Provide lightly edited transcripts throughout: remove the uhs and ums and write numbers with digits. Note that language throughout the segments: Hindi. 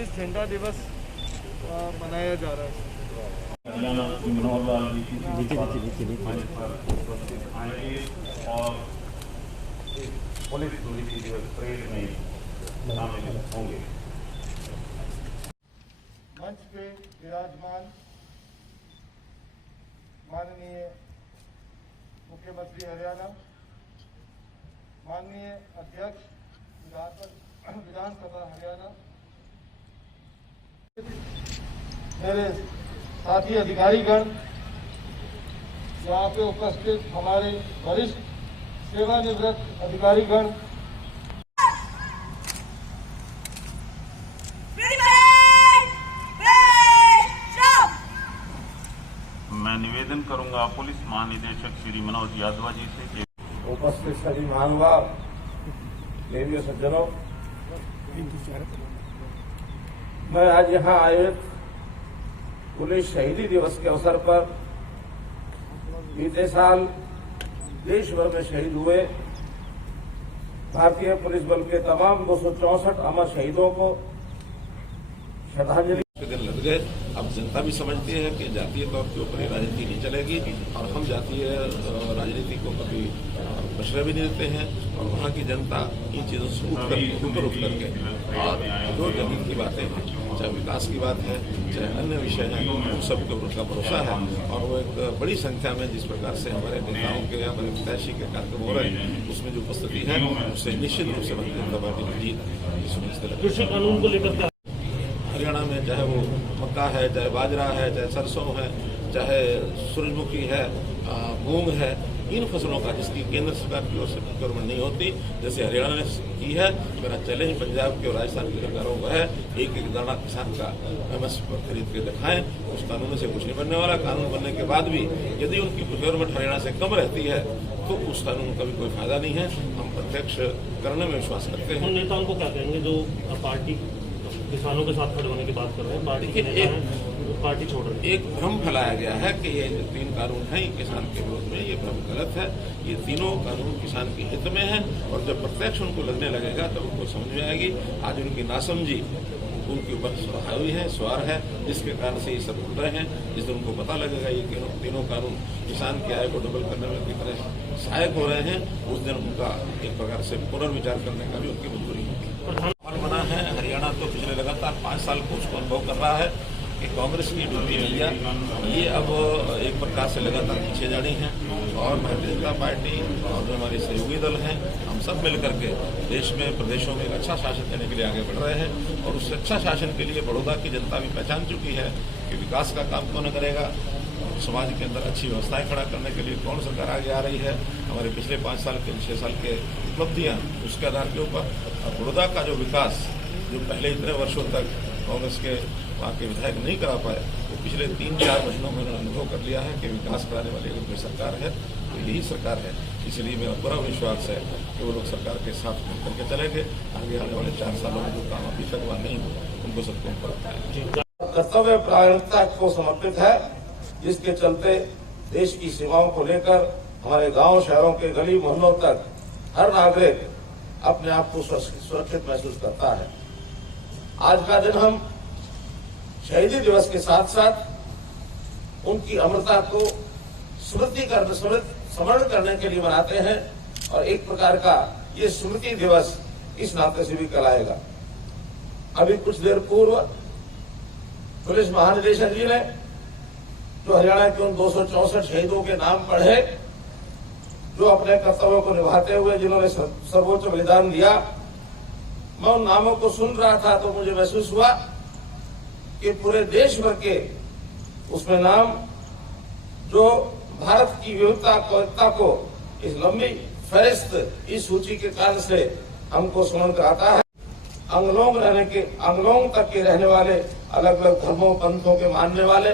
पुलिस झंडा दिवस मनाया जा रहा है। और पुलिस परेड में शामिल होंगे। मंच पे विराजमान माननीय मुख्यमंत्री हरियाणा, माननीय अध्यक्ष विधानसभा हरियाणा, मेरे साथी अधिकारीगण, यहाँ पे उपस्थित हमारे वरिष्ठ सेवानिवृत्त अधिकारीगण, मैं निवेदन करूंगा पुलिस महानिदेशक श्री मनोज यादव जी से कि उपस्थित सभी महानुभाव, देवियों सज्जनों, मैं आज यहाँ आयोजित पुलिस शहीदी दिवस के अवसर पर बीते साल देश भर में शहीद हुए भारतीय पुलिस बल के तमाम 264 अमर शहीदों को श्रद्धांजलि दिन लग गए। अब जनता भी समझती है कि जातीय तौर के ऊपर राजनीति नहीं चलेगी और हम जातीय राजनीति को कभी बशरा भी नहीं देते हैं और वहाँ की जनता इन चीजों से ऊपर उठ करके और जो जमीन की बातें हैं, चाहे विकास की बात है, चाहे अन्य विषय हैं, उन सबके ऊपर उसका भरोसा है और वो एक बड़ी संख्या में जिस प्रकार से हमारे नेताओं के हमारे प्रत्याशी के कार्यक्रम हो रहे हैं उसमें जो उपस्थिति है उससे निश्चित रूप से भारतीय जनता पार्टी की जीत सुनिश्चित है। कृषि कानून को लेकर हरियाणा में चाहे वो मक्का है, चाहे बाजरा है, चाहे सरसों है, चाहे सूरजमुखी है, मूंग है, इन फसलों का जिसकी केंद्र सरकार की ओर से प्रोक्योरमेंट नहीं होती, जैसे हरियाणा ने की है, मेरा चैलेंज पंजाब के और राजस्थान की सरकारों को है, एक एक दाना किसान का एमएसपी पर खरीद के दिखाएं। उस कानून से कुछ नहीं बनने वाला। कानून बनने के बाद भी यदि उनकी प्रोक्योरमेंट हरियाणा से कम रहती है तो उस कानून का भी कोई फायदा नहीं है। हम प्रत्यक्ष करने में विश्वास करते हैं। नेताओं को क्या कहेंगे जो पार्टी किसानों के साथ खड़े होने की बात कर रहे हैं, पार्टी छोड़ रहे हैं? एक भ्रम फैलाया गया है कि ये जो 3 कानून हैं ये किसान के विरोध में, ये भ्रम गलत है। ये तीनों कानून किसान के हित में है और जब प्रत्यक्ष उनको लगने लगेगा तब उनको समझ में आएगी। आज उनकी नासमझी उनके ऊपर हावी है, सवार है, जिसके कारण से ये सब उठ रहे हैं। जिस दिन उनको पता लगेगा ये तीनों कानून किसान की आय को डबल करने में कितने सहायक हो रहे हैं, उस दिन उनका एक प्रकार से पुनर्विचार करने का भी उनकी मंजूरी होगी। बना है हरियाणा तो पिछले लगातार 5 साल को उसको अनुभव कर रहा है कि कांग्रेस की डूबी इंडिया ये अब एक प्रकार से लगातार पीछे जा रही है और भारतीय जनता पार्टी और जो हमारे सहयोगी दल हैं हम सब मिलकर के देश में प्रदेशों में एक अच्छा शासन देने के लिए आगे बढ़ रहे हैं और उस अच्छा शासन के लिए बड़ौदा की जनता भी पहचान चुकी है कि विकास का काम कौन करेगा, समाज के अंदर अच्छी व्यवस्थाएं खड़ा करने के लिए कौन सरकार आगे आ रही है। हमारे पिछले 5 साल के 6 साल के उपलब्धियां उसके आधार के ऊपर बड़ौदा का जो विकास जो पहले इतने वर्षों तक कांग्रेस के वहाँ के विधायक नहीं करा पाए वो पिछले 3-4 महीनों में उन्होंने अनुभव कर लिया है कि विकास कराने वाली अगर कोई सरकार है तो यही सरकार है। इसलिए मेरा पूरा विश्वास है कि वो लोग सरकार के साथ मिलकर के चलेंगे। आगे आने वाले 4 सालों में जो काम अभी तक वहाँ नहीं हुआ उनको सबको ऊपर कर्तव्य परायणता को समर्पित है, जिसके चलते देश की सीमाओं को लेकर हमारे गांव शहरों के गली मोहल्लों तक हर नागरिक अपने आप को सुरक्षित महसूस करता है। आज का दिन हम शहीदी दिवस के साथ साथ उनकी अमरता को स्मरण करने के लिए मनाते हैं और एक प्रकार का ये स्मृति दिवस इस नाते से भी कहलाएगा। अभी कुछ देर पूर्व पुलिस महानिदेशक जी ने जो हरियाणा के उन 264 शहीदों के नाम पढ़े जो अपने कर्तव्यों को निभाते हुए जिन्होंने सर्वोच्च बलिदान दिया, मैं उन नामों को सुन रहा था तो मुझे महसूस हुआ कि पूरे देश भर के उसमें नाम जो भारत की विविधता को इस लंबी फहरिस्त इस सूची के कारण से हमको स्मरण कराता है। अंगलोंग तक के रहने वाले, अलग अलग धर्मों पंथों के मानने वाले,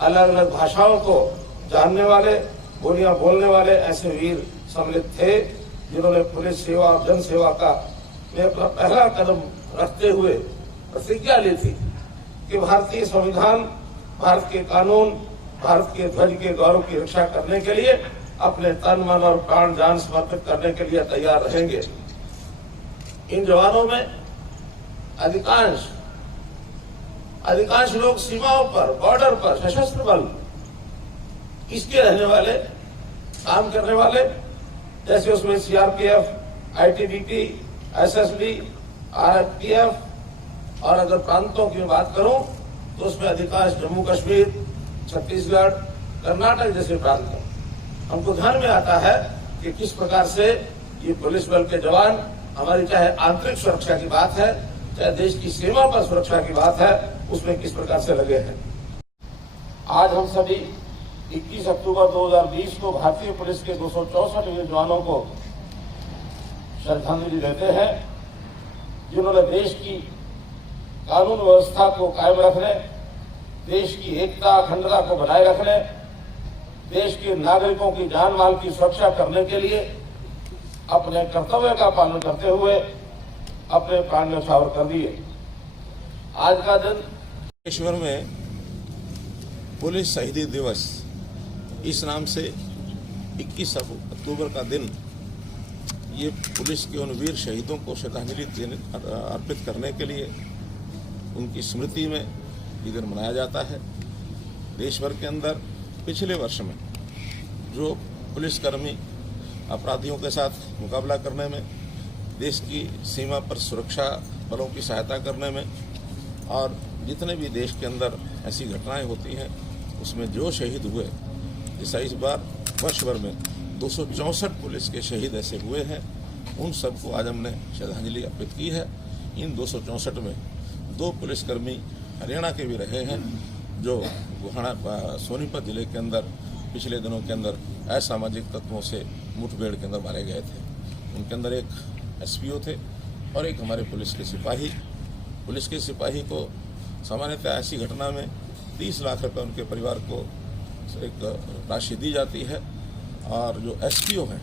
अलग अलग भाषाओं को जानने वाले, बोलियां बोलने वाले ऐसे वीर सम्मिलित थे जिन्होंने पुलिस सेवा और जन सेवा का में अपना पहला कदम रखते हुए प्रतिज्ञा ली थी कि भारतीय संविधान, भारत के कानून, भारत के ध्वज के गौरव की रक्षा करने के लिए अपने तन मन और प्राण जान समर्पित करने के लिए तैयार रहेंगे। इन जवानों में अधिकांश अधिकांश लोग सीमाओं पर, बॉर्डर पर, सशस्त्र बल इसके रहने वाले, काम करने वाले, जैसे उसमें सीआरपीएफ, आईटीबीपी, एसएसबी, आरपीएफ, और अगर प्रांतों की बात करूं तो उसमें अधिकांश जम्मू कश्मीर, छत्तीसगढ़, कर्नाटक जैसे प्रांत हैं। हमको ध्यान में आता है कि किस प्रकार से ये पुलिस बल के जवान हमारी चाहे आंतरिक सुरक्षा की बात है, चाहे देश की सीमा पर सुरक्षा की बात है, उसमें किस प्रकार से लगे हैं। आज हम सभी 21 अक्टूबर 2020 को भारतीय पुलिस के 264 वीर जवानों को श्रद्धांजलि देते हैं, जिन्होंने देश की कानून व्यवस्था को कायम रखने, देश की एकता, अखंडता को बनाए रखने, देश के नागरिकों की जान माल की सुरक्षा करने के लिए अपने कर्तव्य का पालन करते हुए अपने प्राण न्यौछावर कर दिए। आज का दिन देश भर में पुलिस शहीदी दिवस इस नाम से 21 अक्टूबर का दिन ये पुलिस के उन वीर शहीदों को श्रद्धांजलि अर्पित करने के लिए, उनकी स्मृति में ये दिन मनाया जाता है। देश भर के अंदर पिछले वर्ष में जो पुलिसकर्मी अपराधियों के साथ मुकाबला करने में, देश की सीमा पर सुरक्षा बलों की सहायता करने में, और जितने भी देश के अंदर ऐसी घटनाएं होती हैं उसमें जो शहीद हुए, जैसा इस बार वर्ष भर में 264 पुलिस के शहीद ऐसे हुए हैं, उन सबको आज हमने श्रद्धांजलि अर्पित की है। इन 264 में 2 पुलिसकर्मी हरियाणा के भी रहे हैं, जो सोनीपत जिले के अंदर पिछले दिनों के अंदर असामाजिक तत्वों से मुठभेड़ के अंदर मारे गए थे। उनके अंदर एक एसपीओ थे और एक हमारे पुलिस के सिपाही। पुलिस के सिपाही को सामान्यतः ऐसी घटना में 30 लाख रुपए उनके परिवार को एक राशि दी जाती है, और जो एसपीओ हैं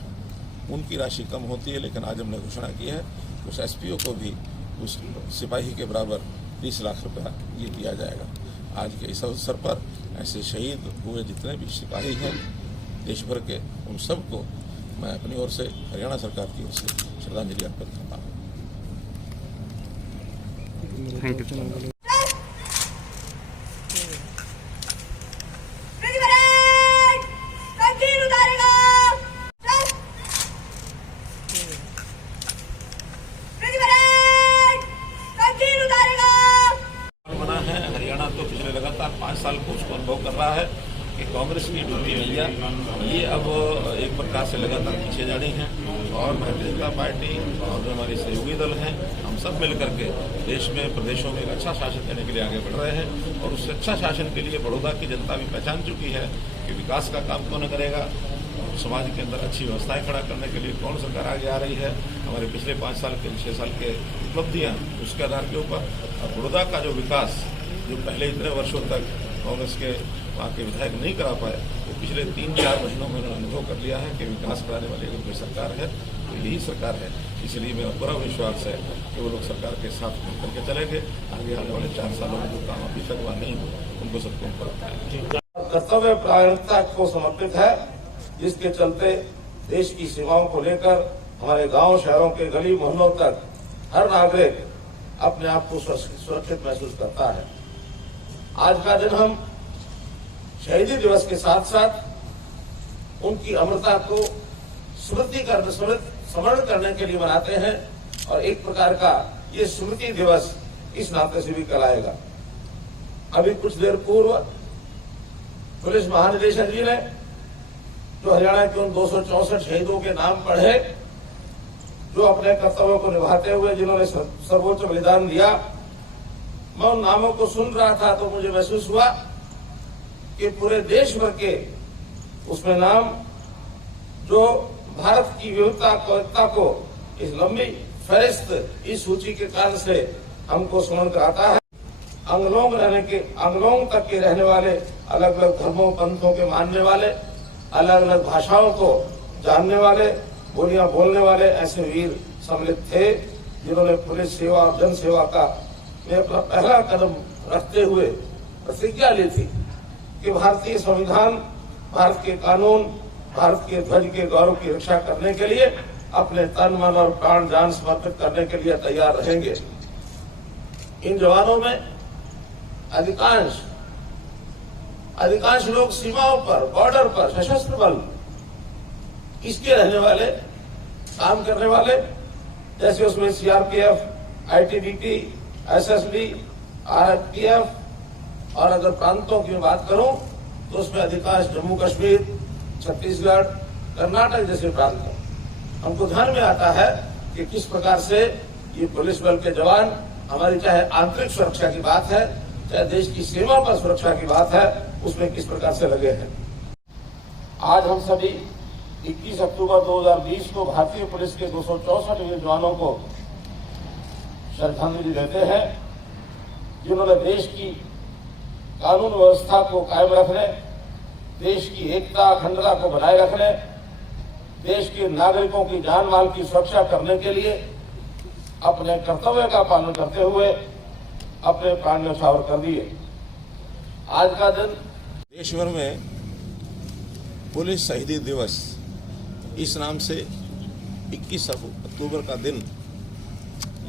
उनकी राशि कम होती है, लेकिन आज हमने घोषणा की है उस एसपीओ को भी उस सिपाही के बराबर 30 लाख रुपया ये दिया जाएगा। आज के इस अवसर पर ऐसे शहीद हुए जितने भी सिपाही हैं देश भर के, उन सबको मैं अपनी ओर से, हरियाणा सरकार की ओर से श्रद्धांजलि अर्पित करता हूँ। बना है हरियाणा तो पिछले लगातार 5 साल को उसको अनुभव कर रहा है कि कांग्रेस की डूबती नैया ये अब एक प्रकार से लगातार पीछे जा रही हैं, और भारतीय जनता पार्टी और जो हमारे सहयोगी दल हैं, हम सब मिलकर के देश में, प्रदेशों में एक अच्छा शासन देने के लिए आगे बढ़ रहे हैं। और उस अच्छा शासन के लिए बड़ौदा की जनता भी पहचान चुकी है कि विकास का काम कौन करेगा, समाज के अंदर अच्छी व्यवस्थाएं खड़ा करने के लिए कौन सरकार आगे आ रही है। हमारे पिछले 5 साल के 6 साल के उपलब्धियां उसके आधार के ऊपर, और बड़ौदा का जो विकास जो पहले इतने वर्षों तक कांग्रेस के वहाँ के विधायक नहीं करा पाए, वो पिछले 3-4 महीनों में उन्होंने अनुभव कर लिया है कि विकास कराने वाली अगर कोई सरकार है तो यही सरकार है। इसलिए मेरा पूरा विश्वास है कि वो लोग सरकार के साथ मिलकर के चलेंगे। आगे आने वाले 4 सालों में जो काम अभी तक वहाँ नहीं हुआ उनको सबको ऊपर कर्तव्य प्रायणता को समर्पित है, जिसके चलते देश की सीमाओं को लेकर हमारे गांव शहरों के गली मोहल्लों तक हर नागरिक अपने आप को सुरक्षित महसूस करता है। आज का दिन हम शहीदी दिवस के साथ साथ उनकी अमरता को स्मरण करने के लिए मनाते हैं, और एक प्रकार का ये स्मृति दिवस इस नाते से भी कराएगा। अभी कुछ देर पूर्व पुलिस महानिदेशक जी ने जो हरियाणा के उन 264 शहीदों के नाम पढ़े, जो अपने कर्तव्यों को निभाते हुए जिन्होंने सर्वोच्च बलिदान दिया, मैं उन नामों को सुन रहा था तो मुझे महसूस हुआ कि पूरे देश भर के उसमें नाम जो भारत की विविधता को इस लंबी फहरिस्त इस सूची के कारण से हमको स्मरण कराता है। अंगलोंग तक के रहने वाले, अलग अलग धर्मों पंथों के मानने वाले, अलग अलग भाषाओं को जानने वाले, बोलियां बोलने वाले ऐसे वीर सम्मिलित थे, जिन्होंने पुलिस सेवा और जन सेवा का में अपना पहला कदम रखते हुए प्रतिज्ञा ली थी कि भारतीय संविधान, भारत के कानून, भारत के ध्वज के गौरव की रक्षा करने के लिए अपने तन मन और प्राण जान समर्पित करने के लिए तैयार रहेंगे। इन जवानों में अधिकांश लोग सीमाओं पर, बॉर्डर पर, सशस्त्र बल इसके रहने वाले, काम करने वाले, जैसे उसमें सीआरपीएफ, आईटीबीपी, एसएसबी, आरपीएफ, और अगर प्रांतों की बात करूं तो उसमें अधिकांश जम्मू कश्मीर, छत्तीसगढ़, कर्नाटक जैसे प्रांत हैं। हमको ध्यान में आता है कि किस प्रकार से ये पुलिस बल के जवान हमारी चाहे आंतरिक सुरक्षा की बात है, चाहे देश की सीमा पर सुरक्षा की बात है, उसमें किस प्रकार से लगे हैं। आज हम सभी 21 अक्टूबर 2020 को भारतीय पुलिस के 264 वीर जवानों को श्रद्धांजलि देते हैं, जिन्होंने देश की कानून व्यवस्था को कायम रखने, देश की एकता अखंडता को बनाए रखने, देश के नागरिकों की जान माल की सुरक्षा करने के लिए अपने कर्तव्य का पालन करते हुए अपने प्राण न्यौछावर कर दिए। आज का दिन देश भर में पुलिस शहीदी दिवस इस नाम से 21 अक्टूबर का दिन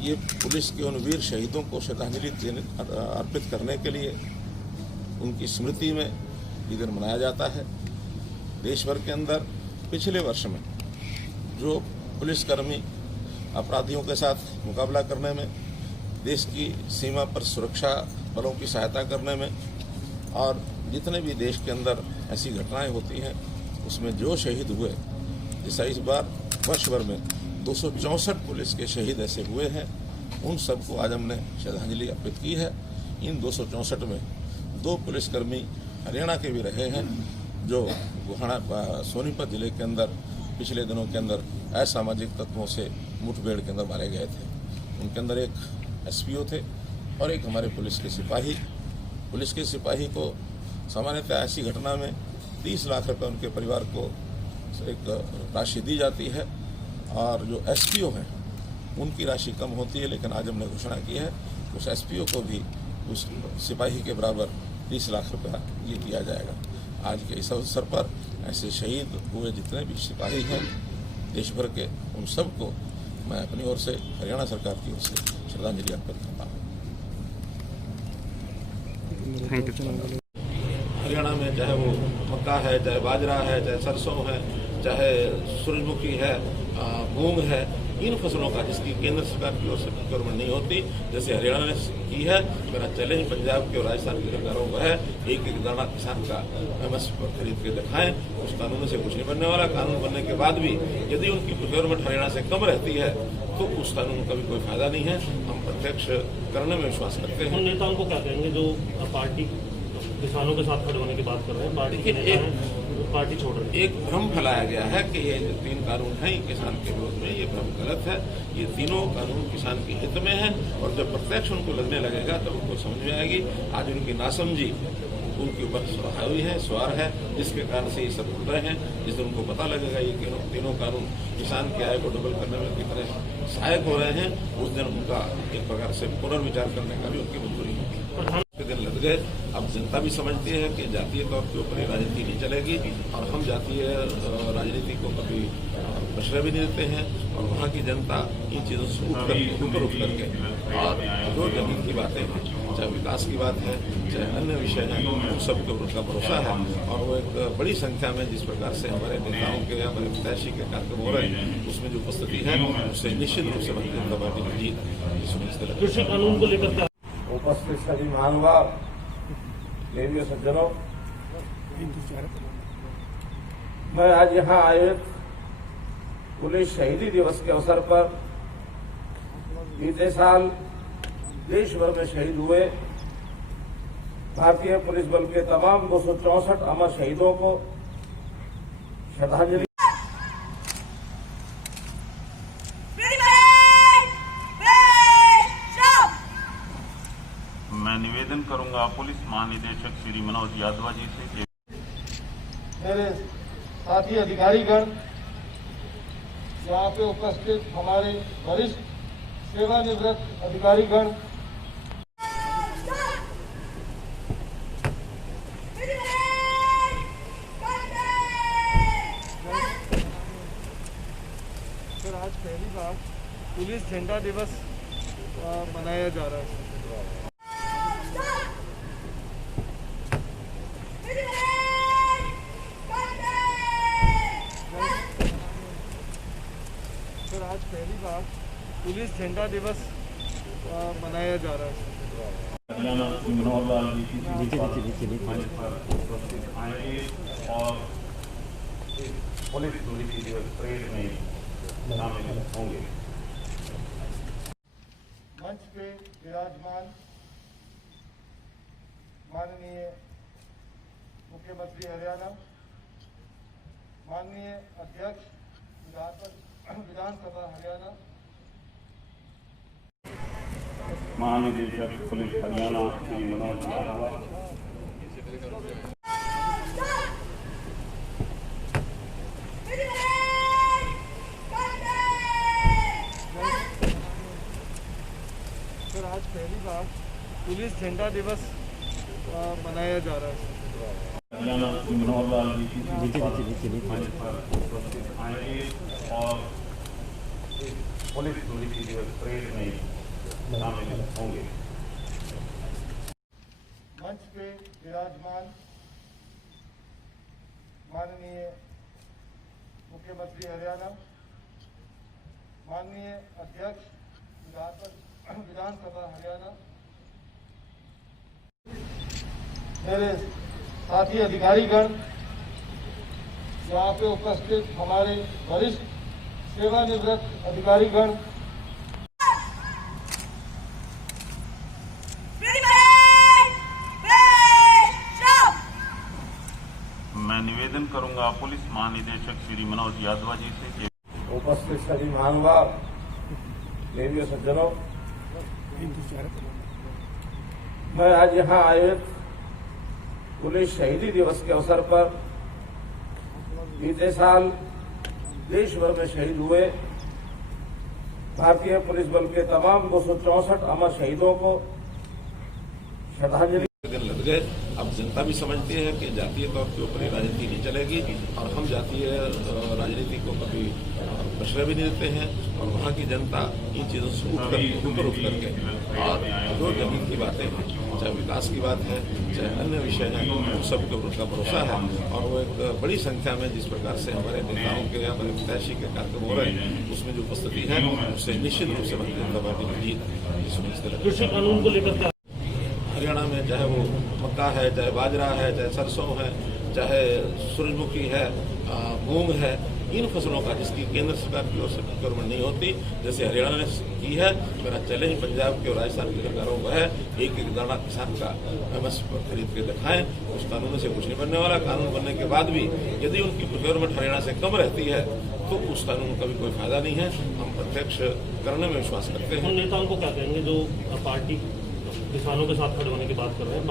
ये पुलिस के उन वीर शहीदों को श्रद्धांजलि अर्पित करने के लिए, उनकी स्मृति में ये दिन मनाया जाता है। देश भर के अंदर पिछले वर्ष में जो पुलिसकर्मी अपराधियों के साथ मुकाबला करने में, देश की सीमा पर सुरक्षा बलों की सहायता करने में, और जितने भी देश के अंदर ऐसी घटनाएं होती हैं उसमें जो शहीद हुए, जैसा इस बार वर्ष भर में 264 पुलिस के शहीद ऐसे हुए हैं, उन सबको आज हमने श्रद्धांजलि अर्पित की है। इन 264 में 2 पुलिसकर्मी हरियाणा के भी रहे हैं, जो सोनीपत जिले के अंदर पिछले दिनों के अंदर असामाजिक तत्वों से मुठभेड़ के अंदर मारे गए थे। उनके अंदर एक एसपीओ थे और एक हमारे पुलिस के सिपाही। पुलिस के सिपाही को सामान्यतः ऐसी घटना में 30 लाख रुपए उनके परिवार को एक राशि दी जाती है, और जो एसपीओ हैं उनकी राशि कम होती है, लेकिन आज हमने घोषणा की है उस एसपीओ को भी उस सिपाही के बराबर 30 लाख रुपया ये दिया जाएगा। आज के इस अवसर पर ऐसे शहीद हुए जितने भी सिपाही हैं देश भर के, उन सबको मैं अपनी ओर से, हरियाणा सरकार की ओर से श्रद्धांजलि अर्पित करता हूँ। हरियाणा में चाहे वो मक्का है, चाहे बाजरा है, चाहे सरसों है, चाहे सूरजमुखी है, मूंग है, इन फसलों का जिसकी केंद्र सरकार की ओर से प्रोक्योरमेंट नहीं होती, जैसे हरियाणा ने की है, मेरा चैलेंज पंजाब के और राजस्थान की सरकारों को है, एक एक दाना किसान का एमएसपी पर खरीद के दिखाएं। उस कानून से कुछ नहीं बनने वाला। कानून बनने के बाद भी यदि उनकी प्रोक्योरमेंट हरियाणा से कम रहती है तो उस कानून का भी कोई फायदा नहीं है। हम प्रत्यक्ष करने में विश्वास करते हैं। नेताओं को क्या कहेंगे जो पार्टी किसानों के साथ खड़े होने की बात कर रहे हैं, पार्टी छोड़ रहे हैं? एक भ्रम फैलाया गया है कि ये जो 3 कानून हैं किसान के विरोध में, ये भ्रम गलत है। ये तीनों कानून किसान के हित में है, और जब प्रत्यक्ष उनको लगने लगेगा तब उनको समझ में आएगी। आज उनकी नासमझी उनके ऊपर हावी है, सवार है, जिसके कारण से ये सब उठ रहे हैं। जिस दिन उनको पता लगेगा ये तीनों कानून किसान की आय को डबल करने में कितने सहायक हो रहे हैं, उस दिन उनका एक प्रकार से पुनर्विचार करने का भी उनकी मंजूरी होगी। दिन लग गए। अब जनता भी समझती है कि जातीय तौर के ऊपर राजनीति नहीं चलेगी, और हम जातीय राजनीति को कभी प्रश्रय भी नहीं देते हैं। और वहाँ की जनता इन चीज़ों से ऊपर उठ करके, और जो जनहित की बातें हैं, चाहे विकास की बात है, चाहे अन्य विषय हैं, उन सब के ऊपर उनका भरोसा है। और वो एक बड़ी संख्या में जिस प्रकार से हमारे नेताओं के, हमारे प्रत्याशी के कार्यक्रम हो रहे हैं, उसमें जो उपस्थिति है उससे निश्चित रूप से भारतीय जनता पार्टी की जीत है। कृषि कानून को लेकर उपस्थित सभी महानुभाव, देवियों सज्जनों, मैं आज यहाँ आयोजित पुलिस शहीदी दिवस के अवसर पर बीते साल देश भर में शहीद हुए भारतीय पुलिस बल के तमाम 264 अमर शहीदों को श्रद्धांजलि मैं निवेदन करूंगा पुलिस महानिदेशक श्री मनोज यादव जी से। मेरे साथी अधिकारीगण, यहाँ पे उपस्थित हमारे वरिष्ठ सेवानिवृत्त अधिकारीगण, सर आज पहली बार पुलिस झंडा दिवस मनाया जा रहा है। पुलिस झंडा दिवस मनाया जा रहा है। हरियाणा श्री मनोहर लाल जी की मंच पर उपस्थित आएंगे और पुलिस स्मृति दिवस परेड में शामिल होंगे। मंच पे विराजमान माननीय मुख्यमंत्री हरियाणा, माननीय अध्यक्ष विधानसभा हरियाणा, महानिदेशक पुलिस हरियाणा श्री मनोज यादव, सर आज पहली बार पुलिस झंडा दिवस मनाया जा रहा है। हरियाणा श्री मनोहर लाल जी की मंच पर उपस्थित आएंगे और पुलिस स्मृति दिवस परेड में शामिल होंगे। मंच पे विराजमान माननीय मुख्यमंत्री हरियाणा, माननीय अध्यक्ष विधानसभा हरियाणा, मेरे साथी अधिकारीगण, यहाँ पे उपस्थित हमारे वरिष्ठ सेवानिवृत्त अधिकारीगण, मैं निवेदन करूंगा पुलिस महानिदेशक श्री मनोज यादव जी से कि उपस्थित सभी महानुभाव, देवियों सज्जनों, मैं आज यहाँ आयोजित पुलिस शहीदी दिवस के अवसर पर बीते साल देश भर में शहीद हुए भारतीय पुलिस बल के तमाम 264 अमर शहीदों को श्रद्धांजलि लग गए। अब जनता भी समझती है कि जातीय तौर के ऊपर राजनीति नहीं चलेगी और हम जातीय राजनीति को कभी प्रश्रय भी नहीं देते हैं और वहाँ की जनता इन चीजों से ऊपर उठ करके और जो जमीन की बातें हैं, चाहे विकास की बात है, चाहे अन्य विषय हैं, उन सबके ऊपर उनका भरोसा है और वो एक बड़ी संख्या में जिस प्रकार से हमारे नेताओं के हमारे प्रत्याशी के कार्यक्रम हो रहे हैं उसमें जो उपस्थिति है उससे निश्चित रूप से भारतीय जनता पार्टी की जीत समझते हैं। कृषि कानून को लेकर हरियाणा में चाहे वो मक्का है, चाहे बाजरा है, चाहे सरसों है, चाहे सूरजमुखी है, मूंग है, इन फसलों का जिसकी केंद्र सरकार की ओर से प्रोक्योरमेंट नहीं होती, जैसे हरियाणा ने की है, मेरा चले ही पंजाब के और राजस्थान की सरकारों को है, एक एक दाना किसान का एमएसपी पर खरीद के दिखाएं। उस कानून से कुछ नहीं बनने वाला। कानून बनने के बाद भी यदि उनकी प्रोक्योरमेंट हरियाणा से कम रहती है तो उस कानून का भी कोई फायदा नहीं है। हम प्रत्यक्ष करने में विश्वास करते हैं। उन नेताओं को क्या कहेंगे जो पार्टी किसानों के साथ खड़े होने की बात कर रहे हैं?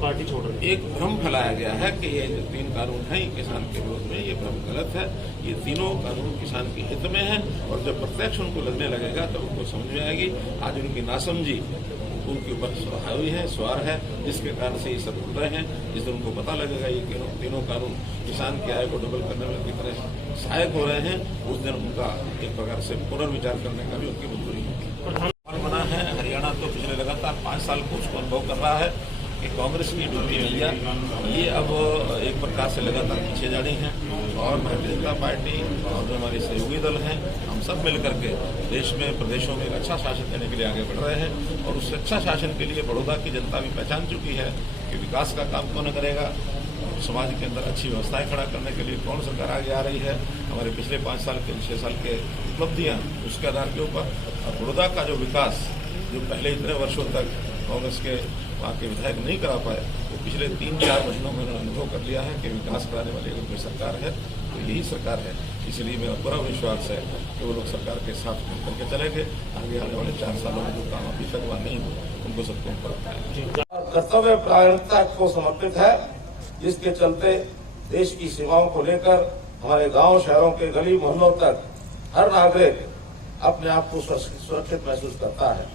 पार्टी छोड़ रहे हैं। एक भ्रम फैलाया गया है कि ये जो 3 कानून हैं किसान के विरोध में, ये भ्रम गलत है। ये तीनों कानून किसान के हित में है और जब प्रत्यक्ष उनको लगने लगेगा तब उनको समझ में आएगी। आज उनकी नासमझी उनके ऊपर हावी है, सवार है, जिसके कारण से ये सब भूल रहे हैं। जिस दिन उनको पता लगेगा ये तीनों कानून किसान की आय को डबल करने में कितने सहायक हो रहे हैं, उस दिन उनका एक प्रकार से पुनर्विचार करने का भी उनकी मंजूरी होगी। बना है हरियाणा तो पिछले लगातार 5 साल को उसको अनुभव कर रहा है कि कांग्रेस की ड्यूटी इंडिया ये अब एक प्रकार से लगातार पीछे जा रही है और भारतीय जनता पार्टी और जो हमारे सहयोगी दल हैं, हम सब मिलकर के देश में प्रदेशों में एक अच्छा शासन देने के लिए आगे बढ़ रहे हैं और उस अच्छा शासन के लिए बड़ौदा की जनता भी पहचान चुकी है कि विकास का काम कौन करेगा, समाज के अंदर अच्छी व्यवस्थाएं खड़ा करने के लिए कौन सरकार आगे आ रही है। हमारे पिछले 5 साल के 6 साल के उपलब्धियां उसके आधार के ऊपर बड़ौदा का जो विकास जो पहले इतने वर्षों तक कांग्रेस के वहाँ के विधायक नहीं करा पाए, वो पिछले 3-4 महीनों में उन्होंने अनुभव कर लिया है कि विकास कराने वाली अगर कोई सरकार है तो यही सरकार है। इसलिए मेरा पूरा विश्वास है कि वो लोग सरकार के साथ मिलकर के चलेंगे। आगे आने वाले 4 सालों में जो काम अभी तक वहाँ नहीं हुआ उनको सबको ऊपर कर्तव्य परायणता को समर्पित है, जिसके चलते देश की सीमाओं को लेकर हमारे गांव शहरों के गली मोहल्लों तक हर नागरिक अपने आप को सुरक्षित महसूस करता है।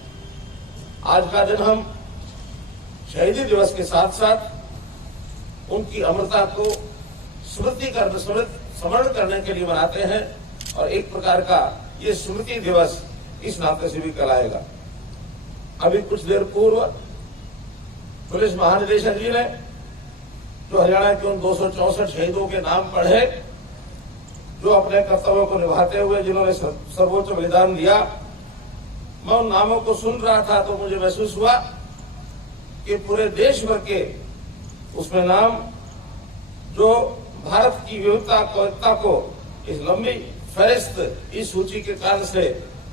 आज का दिन हम शहीदी दिवस के साथ साथ उनकी अमरता को स्मरण करने के लिए मनाते हैं और एक प्रकार का ये स्मृति दिवस इस नाते से भी कहलाएगा। अभी कुछ देर पूर्व पुलिस महानिदेशक जी ने जो हरियाणा के उन 264 शहीदों के नाम पढ़े, जो अपने कर्तव्यों को निभाते हुए जिन्होंने सर्वोच्च बलिदान दिया, मैं उन नामों को सुन रहा था तो मुझे महसूस हुआ कि पूरे देश भर के उसमें नाम जो भारत की विविधता को एकता को इस लंबी फहरिस्त इस सूची के कारण से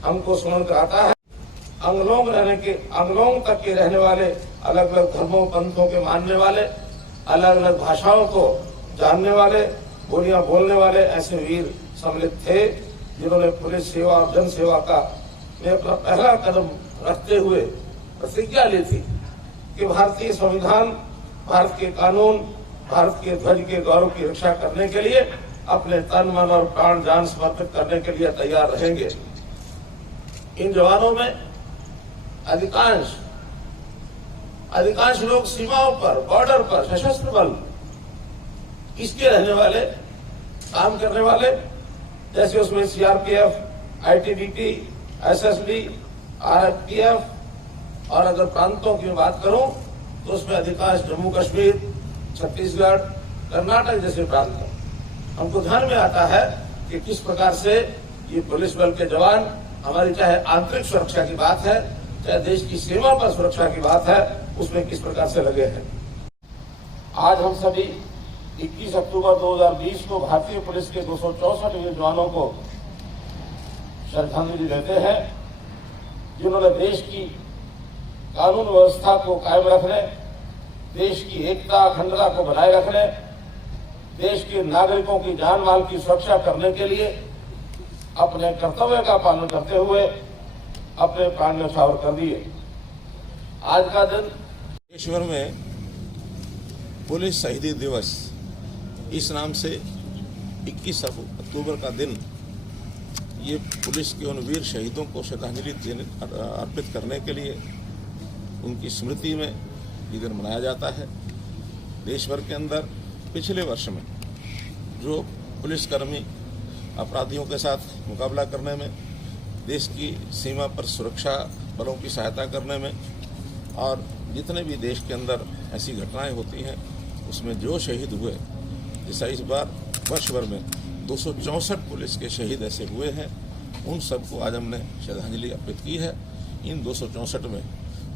हमको स्मरण कराता है। अंगलोंग तक के रहने वाले, अलग अलग धर्मों पंथों के मानने वाले, अलग अलग भाषाओं को जानने वाले, बोलियां बोलने वाले ऐसे वीर सम्मिलित थे जिन्होंने पुलिस सेवा और जन सेवा का में अपना पहला कदम रखते हुए प्रतिज्ञा ली थी कि भारतीय संविधान, भारत के कानून, भारत के ध्वज के गौरव की रक्षा करने के लिए अपने तन मन और प्राण जान समर्पित करने के लिए तैयार रहेंगे। इन जवानों में अधिकांश लोग सीमाओं पर, बॉर्डर पर, सशस्त्र बल इसके रहने वाले, काम करने वाले, जैसे उसमें सीआरपीएफ, आईटीबीपी, एसएसबी, आरपीएफ और अगर प्रांतों की बात करूं तो उसमें अधिकांश जम्मू कश्मीर, छत्तीसगढ़, कर्नाटक जैसे प्रांत हैं। हमको ध्यान में आता है कि किस प्रकार से ये पुलिस बल के जवान हमारी चाहे आंतरिक सुरक्षा की बात है, चाहे देश की सीमा पर सुरक्षा की बात है, उसमें किस प्रकार से लगे हैं। आज हम सभी 21 अक्टूबर 2020 को भारतीय पुलिस के 264 वीर जवानों को श्रद्धांजलि देते हैं, जिन्होंने देश की कानून व्यवस्था को कायम रखने, देश की एकता अखंडता को बनाए रखने, देश के नागरिकों की जान माल की सुरक्षा करने के लिए अपने कर्तव्य का पालन करते हुए अपने प्राण न्यौछावर कर दिए। आज का दिन देशभर में पुलिस शहीदी दिवस इस नाम से 21 अक्टूबर का दिन ये पुलिस के उन वीर शहीदों को श्रद्धांजलि अर्पित करने के लिए, उनकी स्मृति में ये दिन मनाया जाता है। देश भर के अंदर पिछले वर्ष में जो पुलिसकर्मी अपराधियों के साथ मुकाबला करने में, देश की सीमा पर सुरक्षा बलों की सहायता करने में और जितने भी देश के अंदर ऐसी घटनाएं होती हैं उसमें जो शहीद हुए, जैसा इस बार वर्ष भर में 264 पुलिस के शहीद ऐसे हुए हैं, उन सबको आज हमने श्रद्धांजलि अर्पित की है। इन 264 में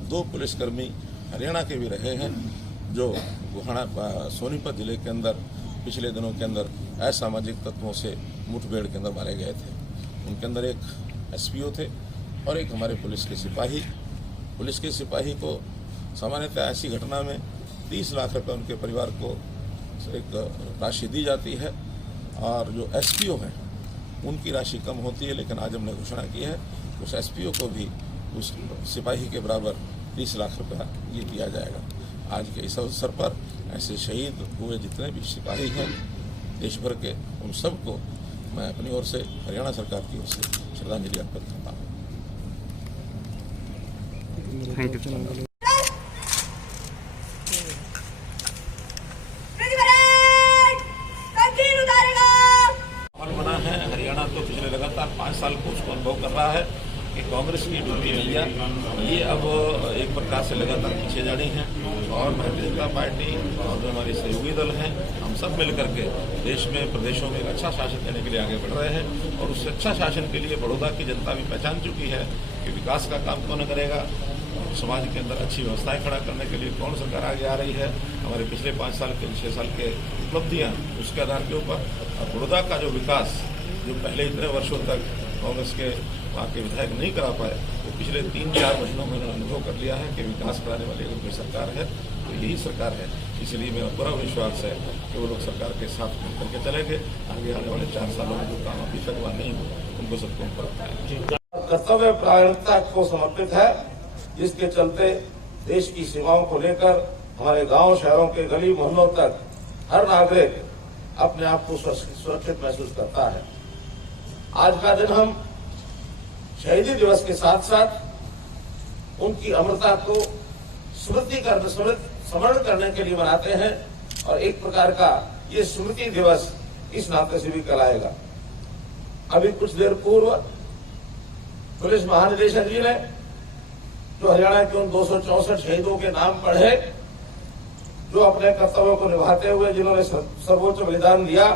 2 पुलिसकर्मी हरियाणा के भी रहे हैं जो सोनीपत जिले के अंदर पिछले दिनों के अंदर असामाजिक तत्वों से मुठभेड़ के अंदर मारे गए थे। उनके अंदर एक एसपीओ थे और एक हमारे पुलिस के सिपाही। पुलिस के सिपाही को सामान्यतः ऐसी घटना में 30 लाख रुपए उनके परिवार को एक राशि दी जाती है और जो एसपीओ हैं उनकी राशि कम होती है, लेकिन आज हमने घोषणा की है उस एसपीओ को भी उस सिपाही के बराबर 30 लाख रुपया ये दिया जाएगा। आज के इस अवसर पर ऐसे शहीद हुए जितने भी सिपाही हैं देश भर के, उन सबको मैं अपनी ओर से, हरियाणा सरकार की ओर से श्रद्धांजलि अर्पित करता हूँ। बना है हरियाणा तो पिछले लगातार 5 साल को उसको अनुभव कर रहा है कि कांग्रेस की डूबती नदियाँ ये अब एक प्रकार से लगातार पीछे जा रही हैं और भारतीय जनता पार्टी और जो हमारे सहयोगी दल हैं, हम सब मिलकर के देश में, प्रदेशों में एक अच्छा शासन देने के लिए आगे बढ़ रहे हैं और उस अच्छा शासन के लिए बड़ौदा की जनता भी पहचान चुकी है कि विकास का काम कौन करेगा, समाज के अंदर अच्छी व्यवस्थाएं खड़ा करने के लिए कौन सरकार आगे आ रही है। हमारे पिछले 5 साल के 6 साल के उपलब्धियां उसके आधार के ऊपर बड़ौदा का जो विकास जो पहले इतने वर्षों तक कांग्रेस के वहाँ के विधायक नहीं करा पाए, तो पिछले 3-4 महीनों में उन्होंने अनुभव कर लिया है कि विकास कराने वाली अगर कोई सरकार है तो यही सरकार है। इसलिए मेरा पूरा विश्वास है कि वो लोग सरकार के साथ मिलकर के चलेंगे। आगे आने वाले 4 सालों में जो काम अभी तक वहाँ नहीं हुआ उनको सबको हम कर पाएंगे। कर्तव्य प्रायणता को समर्पित है, जिसके चलते देश की सीमाओं को लेकर हमारे गांव शहरों के गली मोहल्लों तक हर नागरिक अपने आप को सुरक्षित महसूस करता है। आज का दिन हम शहीदी दिवस के साथ साथ उनकी अमरता को स्मरण करने के लिए मनाते हैं और एक प्रकार का ये स्मृति दिवस इस नाते से भी कहलाएगा। अभी कुछ देर पूर्व पुलिस महानिदेशक जी ने जो हरियाणा के उन 264 शहीदों के नाम पढ़े जो अपने कर्तव्यों को निभाते हुए जिन्होंने सर्वोच्च बलिदान दिया,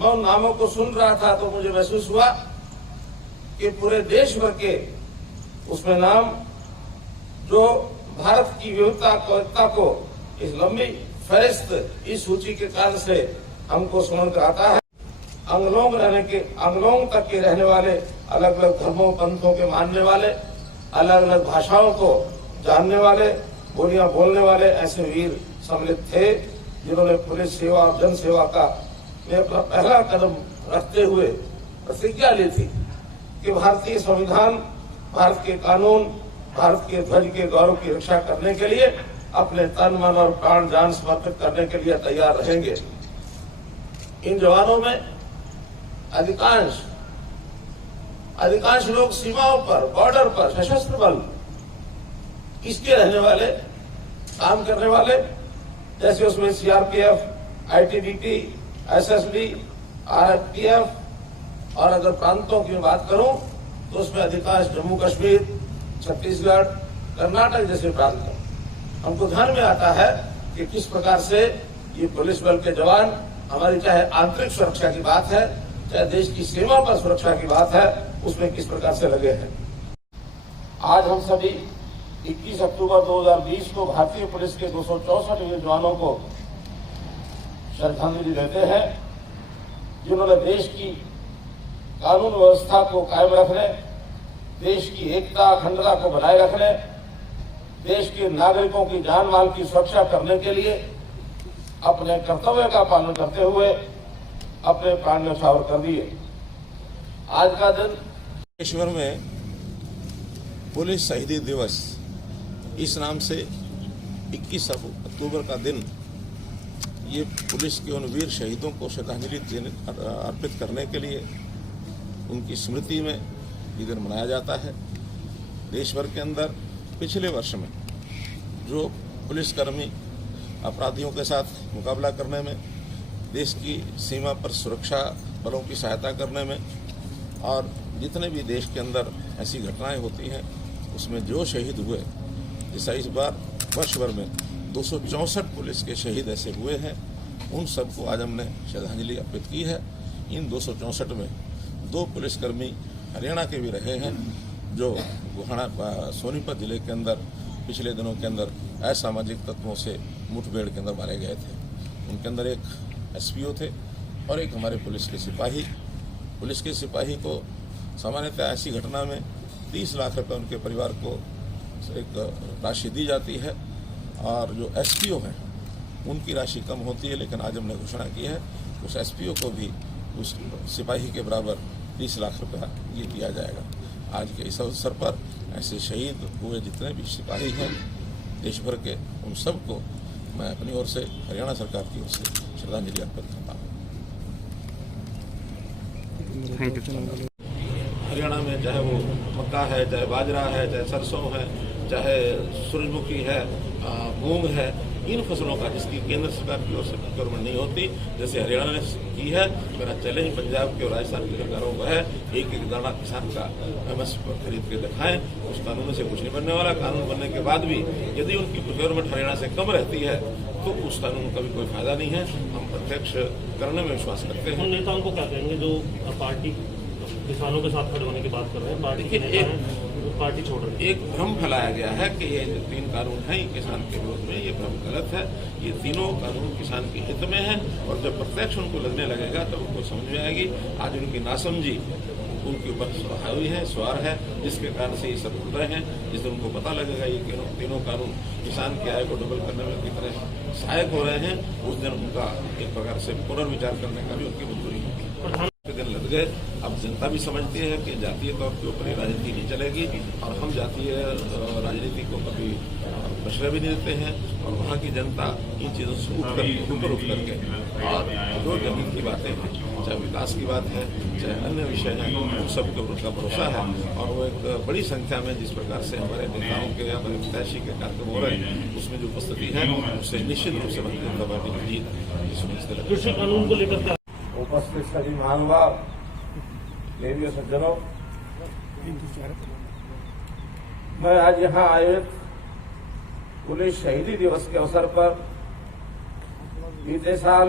मैं उन नामों को सुन रहा था तो मुझे महसूस हुआ कि पूरे देश भर के उसमें नाम जो भारत की विविधता को इस लंबी फहरिस्त इस सूची के कारण से हमको स्मरण कराता है। अंगलोंग तक के रहने वाले, अलग अलग धर्मों पंथों के मानने वाले, अलग अलग भाषाओं को जानने वाले, बोलियां बोलने वाले ऐसे वीर सम्मिलित थे जिन्होंने पुलिस सेवा और जन सेवा का में अपना पहला कदम रखते हुए प्रतिज्ञा ली थी कि भारतीय संविधान, भारत के कानून, भारत के ध्वज के गौरव की रक्षा करने के लिए अपने तन मन और प्राण जान समर्पित करने के लिए तैयार रहेंगे। इन जवानों में अधिकांश लोग सीमाओं पर, बॉर्डर पर, सशस्त्र बल इसके रहने वाले, काम करने वाले, जैसे उसमें सीआरपीएफ, आईटीबीपी, एसएसबी, आरपीएफ और अगर प्रांतों की बात करूं तो उसमें अधिकांश जम्मू कश्मीर, छत्तीसगढ़, कर्नाटक जैसे प्रांत हैं। हमको ध्यान में आता है कि किस प्रकार से ये पुलिस बल के जवान हमारी चाहे आंतरिक सुरक्षा की बात है, चाहे देश की सीमा पर सुरक्षा की बात है, उसमें किस प्रकार से लगे हैं। आज हम सभी 21 अक्टूबर 2020 को भारतीय पुलिस के 264 वीर जवानों को श्रद्धांजलि देते हैं, जिन्होंने देश की कानून व्यवस्था को कायम रखने, देश की एकता अखंडता को बनाए रखने, देश के नागरिकों की जान माल की सुरक्षा करने के लिए अपने कर्तव्य का पालन करते हुए अपने प्राण न्यौछावर कर दिए। आज का दिन देशभर में पुलिस शहीदी दिवस इस नाम से 21 अक्टूबर का दिन ये पुलिस के उन वीर शहीदों को श्रद्धांजलि अर्पित करने के लिए उनकी स्मृति में ये दिन मनाया जाता है। देश भर के अंदर पिछले वर्ष में जो पुलिसकर्मी अपराधियों के साथ मुकाबला करने में, देश की सीमा पर सुरक्षा बलों की सहायता करने में और जितने भी देश के अंदर ऐसी घटनाएं होती हैं उसमें जो शहीद हुए, जैसा इस बार वर्ष भर में 264 पुलिस के शहीद ऐसे हुए हैं, उन सबको आज हमने श्रद्धांजलि अर्पित की है। इन 264 में 2 पुलिसकर्मी हरियाणा के भी रहे हैं जो सोनीपत जिले के अंदर पिछले दिनों के अंदर असामाजिक तत्वों से मुठभेड़ के अंदर मारे गए थे। उनके अंदर एक एसपीओ थे और एक हमारे पुलिस के सिपाही। पुलिस के सिपाही को सामान्यतः ऐसी घटना में 30 लाख रुपए उनके परिवार को एक राशि दी जाती है और जो एसपीओ हैं उनकी राशि कम होती है, लेकिन आज हमने घोषणा की है उस एसपीओ को भी उस सिपाही के बराबर 30 लाख रुपया ये दिया जाएगा। आज के इस अवसर पर ऐसे शहीद हुए जितने भी सिपाही हैं देश भर के, उन सबको मैं अपनी ओर से, हरियाणा सरकार की ओर से श्रद्धांजलि अर्पित करता हूँ। हरियाणा में चाहे वो मक्का है, चाहे बाजरा है, चाहे सरसों है, चाहे सूरजमुखी है, मूंग है, इन फसलों का जिसकी केंद्र सरकार की ओर से प्रोक्योरमेंट नहीं होती, जैसे हरियाणा ने की है, मेरा चैलेंज पंजाब के और राजस्थान की सरकारों को है, एक एक दाना किसान का एमएसपी पर खरीद के दिखाएं। उस कानून से कुछ नहीं बनने वाला। कानून बनने के बाद भी यदि उनकी प्रोक्योरमेंट हरियाणा से कम रहती है तो उस कानून का भी कोई फायदा नहीं है। हम प्रत्यक्ष करने में विश्वास करते हैं। नेताओं को क्या कहेंगे जो पार्टी किसानों के साथ खड़े होने की बात कर रहे हैं, पार्टी छोड़ रहे हैं? एक भ्रम फैलाया गया है कि ये जो 3 कानून हैं किसान के विरोध में, ये भ्रम गलत है। ये तीनों कानून किसान के हित में है और जब प्रत्यक्ष उनको लगने लगेगा तब उनको समझ में आएगी। आज उनकी नासमझी उनके ऊपर हावी है, सवार है, जिसके कारण से ये सब भूल रहे हैं। जिस दिन उनको पता लगेगा ये तीनों कानून किसान की आय को डबल करने में कितने सहायक हो रहे हैं, उस दिन उनका एक प्रकार से पुनर्विचार करने का भी उनकी मंजूरी होगी। दिन लग गए। अब जनता भी समझती है कि जातीय तौर के ऊपर राजनीति नहीं चलेगी और हम जातीय राजनीति को कभी प्रश्रय भी नहीं देते हैं और वहाँ की जनता इन चीज़ों से ऊपर उठ करके और जो जमीन की बातें हैं, चाहे विकास की बात है, चाहे अन्य विषय हैं, उन सब के ऊपर उनका भरोसा है और वो एक बड़ी संख्या में जिस प्रकार से हमारे नेताओं के, हमारे प्रत्याशी के कार्यक्रम हो रहे हैं उसमें जो उपस्थिति है उससे निश्चित रूप से भारतीय जनता पार्टी की जीत सुनिश्चित है। कृषि कानून को लेकर उपस्थित सभी महानुभाव, देवी और सज्जनों, मैं आज यहाँ आयोजित पुलिस शहीदी दिवस के अवसर पर बीते साल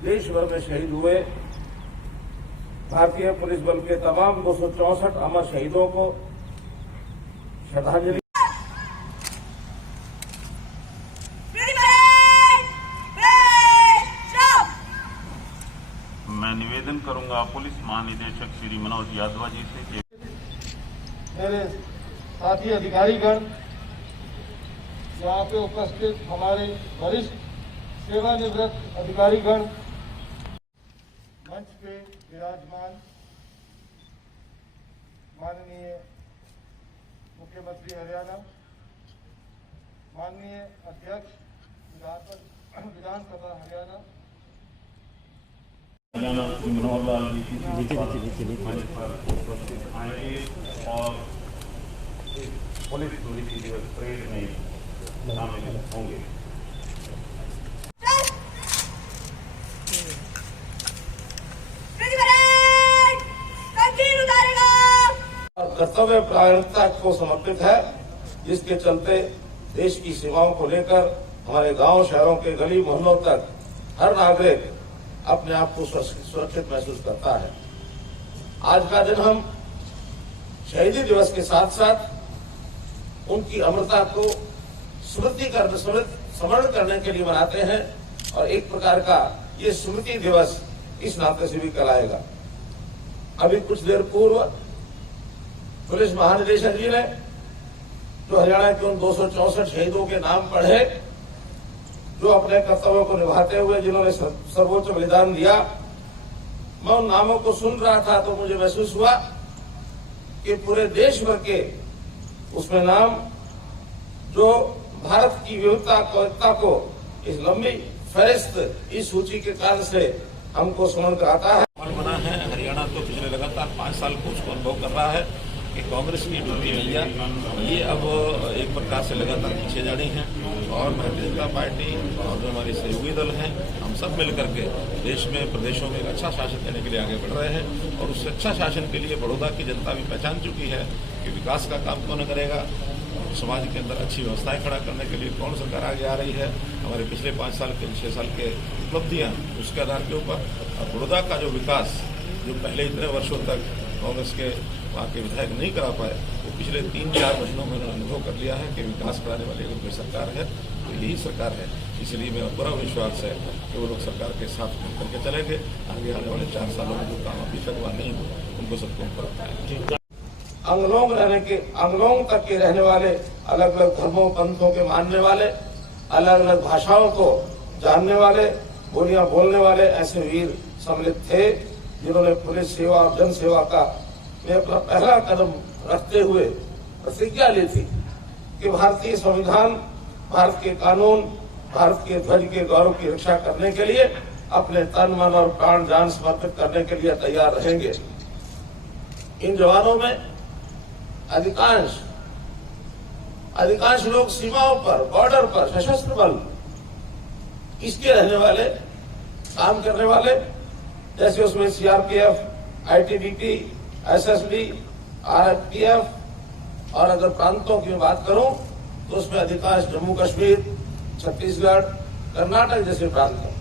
देश भर में शहीद हुए भारतीय पुलिस बल के तमाम 264 अमर शहीदों को श्रद्धांजलि। मैं निवेदन करूंगा पुलिस महानिदेशक श्री मनोज यादव जी से कि मेरे साथी अधिकारीगण, यहाँ पे उपस्थित हमारे वरिष्ठ सेवानिवृत्त अधिकारीगण, मंच पे विराजमान माननीय मुख्यमंत्री हरियाणा, माननीय अध्यक्ष विधानसभा हरियाणा, श्री मनोहर लाल जी की मंच पर उपस्थित आएंगे और पुलिस स्मृति दिवस परेड में शामिल होंगे। और कर्तव्य प्रायणता को समर्पित है, जिसके चलते देश की सीमाओं को लेकर हमारे गांव शहरों के गली मोहल्लों तक हर नागरिक अपने आप को सुरक्षित महसूस करता है। आज का दिन हम शहीदी दिवस के साथ साथ उनकी अमरता को स्मरण करने के लिए मनाते हैं और एक प्रकार का ये स्मृति दिवस इस नाते से भी कराएगा। अभी कुछ देर पूर्व पुलिस महानिदेशक जी ने जो हरियाणा के उन 264 शहीदों के नाम पढ़े, जो अपने कर्तव्यों को निभाते हुए जिन्होंने सर्वोच्च बलिदान दिया, मैं उन नामों को सुन रहा था तो मुझे महसूस हुआ कि पूरे देश भर के उसमें नाम जो भारत की विविधता को इस लंबी फहरिस्त इस सूची के कारण से हमको स्मरण कराता है। बना है हरियाणा तो पिछले लगातार 5 साल को उसको अनुभव कर रहा है कि कांग्रेस की डूबती नैया ये अब एक प्रकार से लगातार पीछे जा रही है और भारतीय जनता पार्टी और जो हमारे सहयोगी दल हैं, हम सब मिलकर के देश में प्रदेशों में एक अच्छा शासन देने के लिए आगे बढ़ रहे हैं और उस अच्छा शासन के लिए बड़ौदा की जनता भी पहचान चुकी है कि विकास का काम कौन करेगा, समाज के अंदर अच्छी व्यवस्थाएं खड़ा करने के लिए कौन सरकार आगे आ रही है, हमारे पिछले 5 साल के 6 साल के उपलब्धियां उसके आधार के ऊपर और बड़ौदा का जो विकास जो पहले इतने वर्षों तक कांग्रेस के वहाँ के विधायक नहीं करा पाए, वो पिछले 3-4 महीनों में उन्होंने अनुभव कर लिया है कि विकास कराने वाली अगर कोई सरकार है तो यही सरकार है। इसलिए मेरा पूरा विश्वास है कि वो लोग सरकार के साथ मिलकर के चलेंगे। आगे आने वाले 4 सालों में जो काम अभी तक वहाँ नहीं हुआ उनको सबको कर पाएंगे। अंगलोंग तक के रहने वाले, अलग अलग धर्मों पंथों के मानने वाले, अलग अलग भाषाओं को जानने वाले, बोलियां बोलने वाले ऐसे वीर सम्मिलित थे जिन्होंने पुलिस सेवा और जन सेवा का में अपना पहला कदम रखते हुए प्रतिज्ञा ली थी कि भारतीय संविधान, भारत के कानून, भारत के ध्वज के गौरव की रक्षा करने के लिए अपने तन मन और प्राण जान समर्पित करने के लिए तैयार रहेंगे। इन जवानों में अधिकांश लोग सीमाओं पर, बॉर्डर पर, सशस्त्र बल इसके रहने वाले, काम करने वाले, जैसे उसमें सीआरपीएफ, आईटीबीपी, एसएसबी, आरपीएफ और अगर प्रांतों की बात करूं तो उसमें अधिकांश जम्मू कश्मीर, छत्तीसगढ़, कर्नाटक जैसे प्रांत हैं।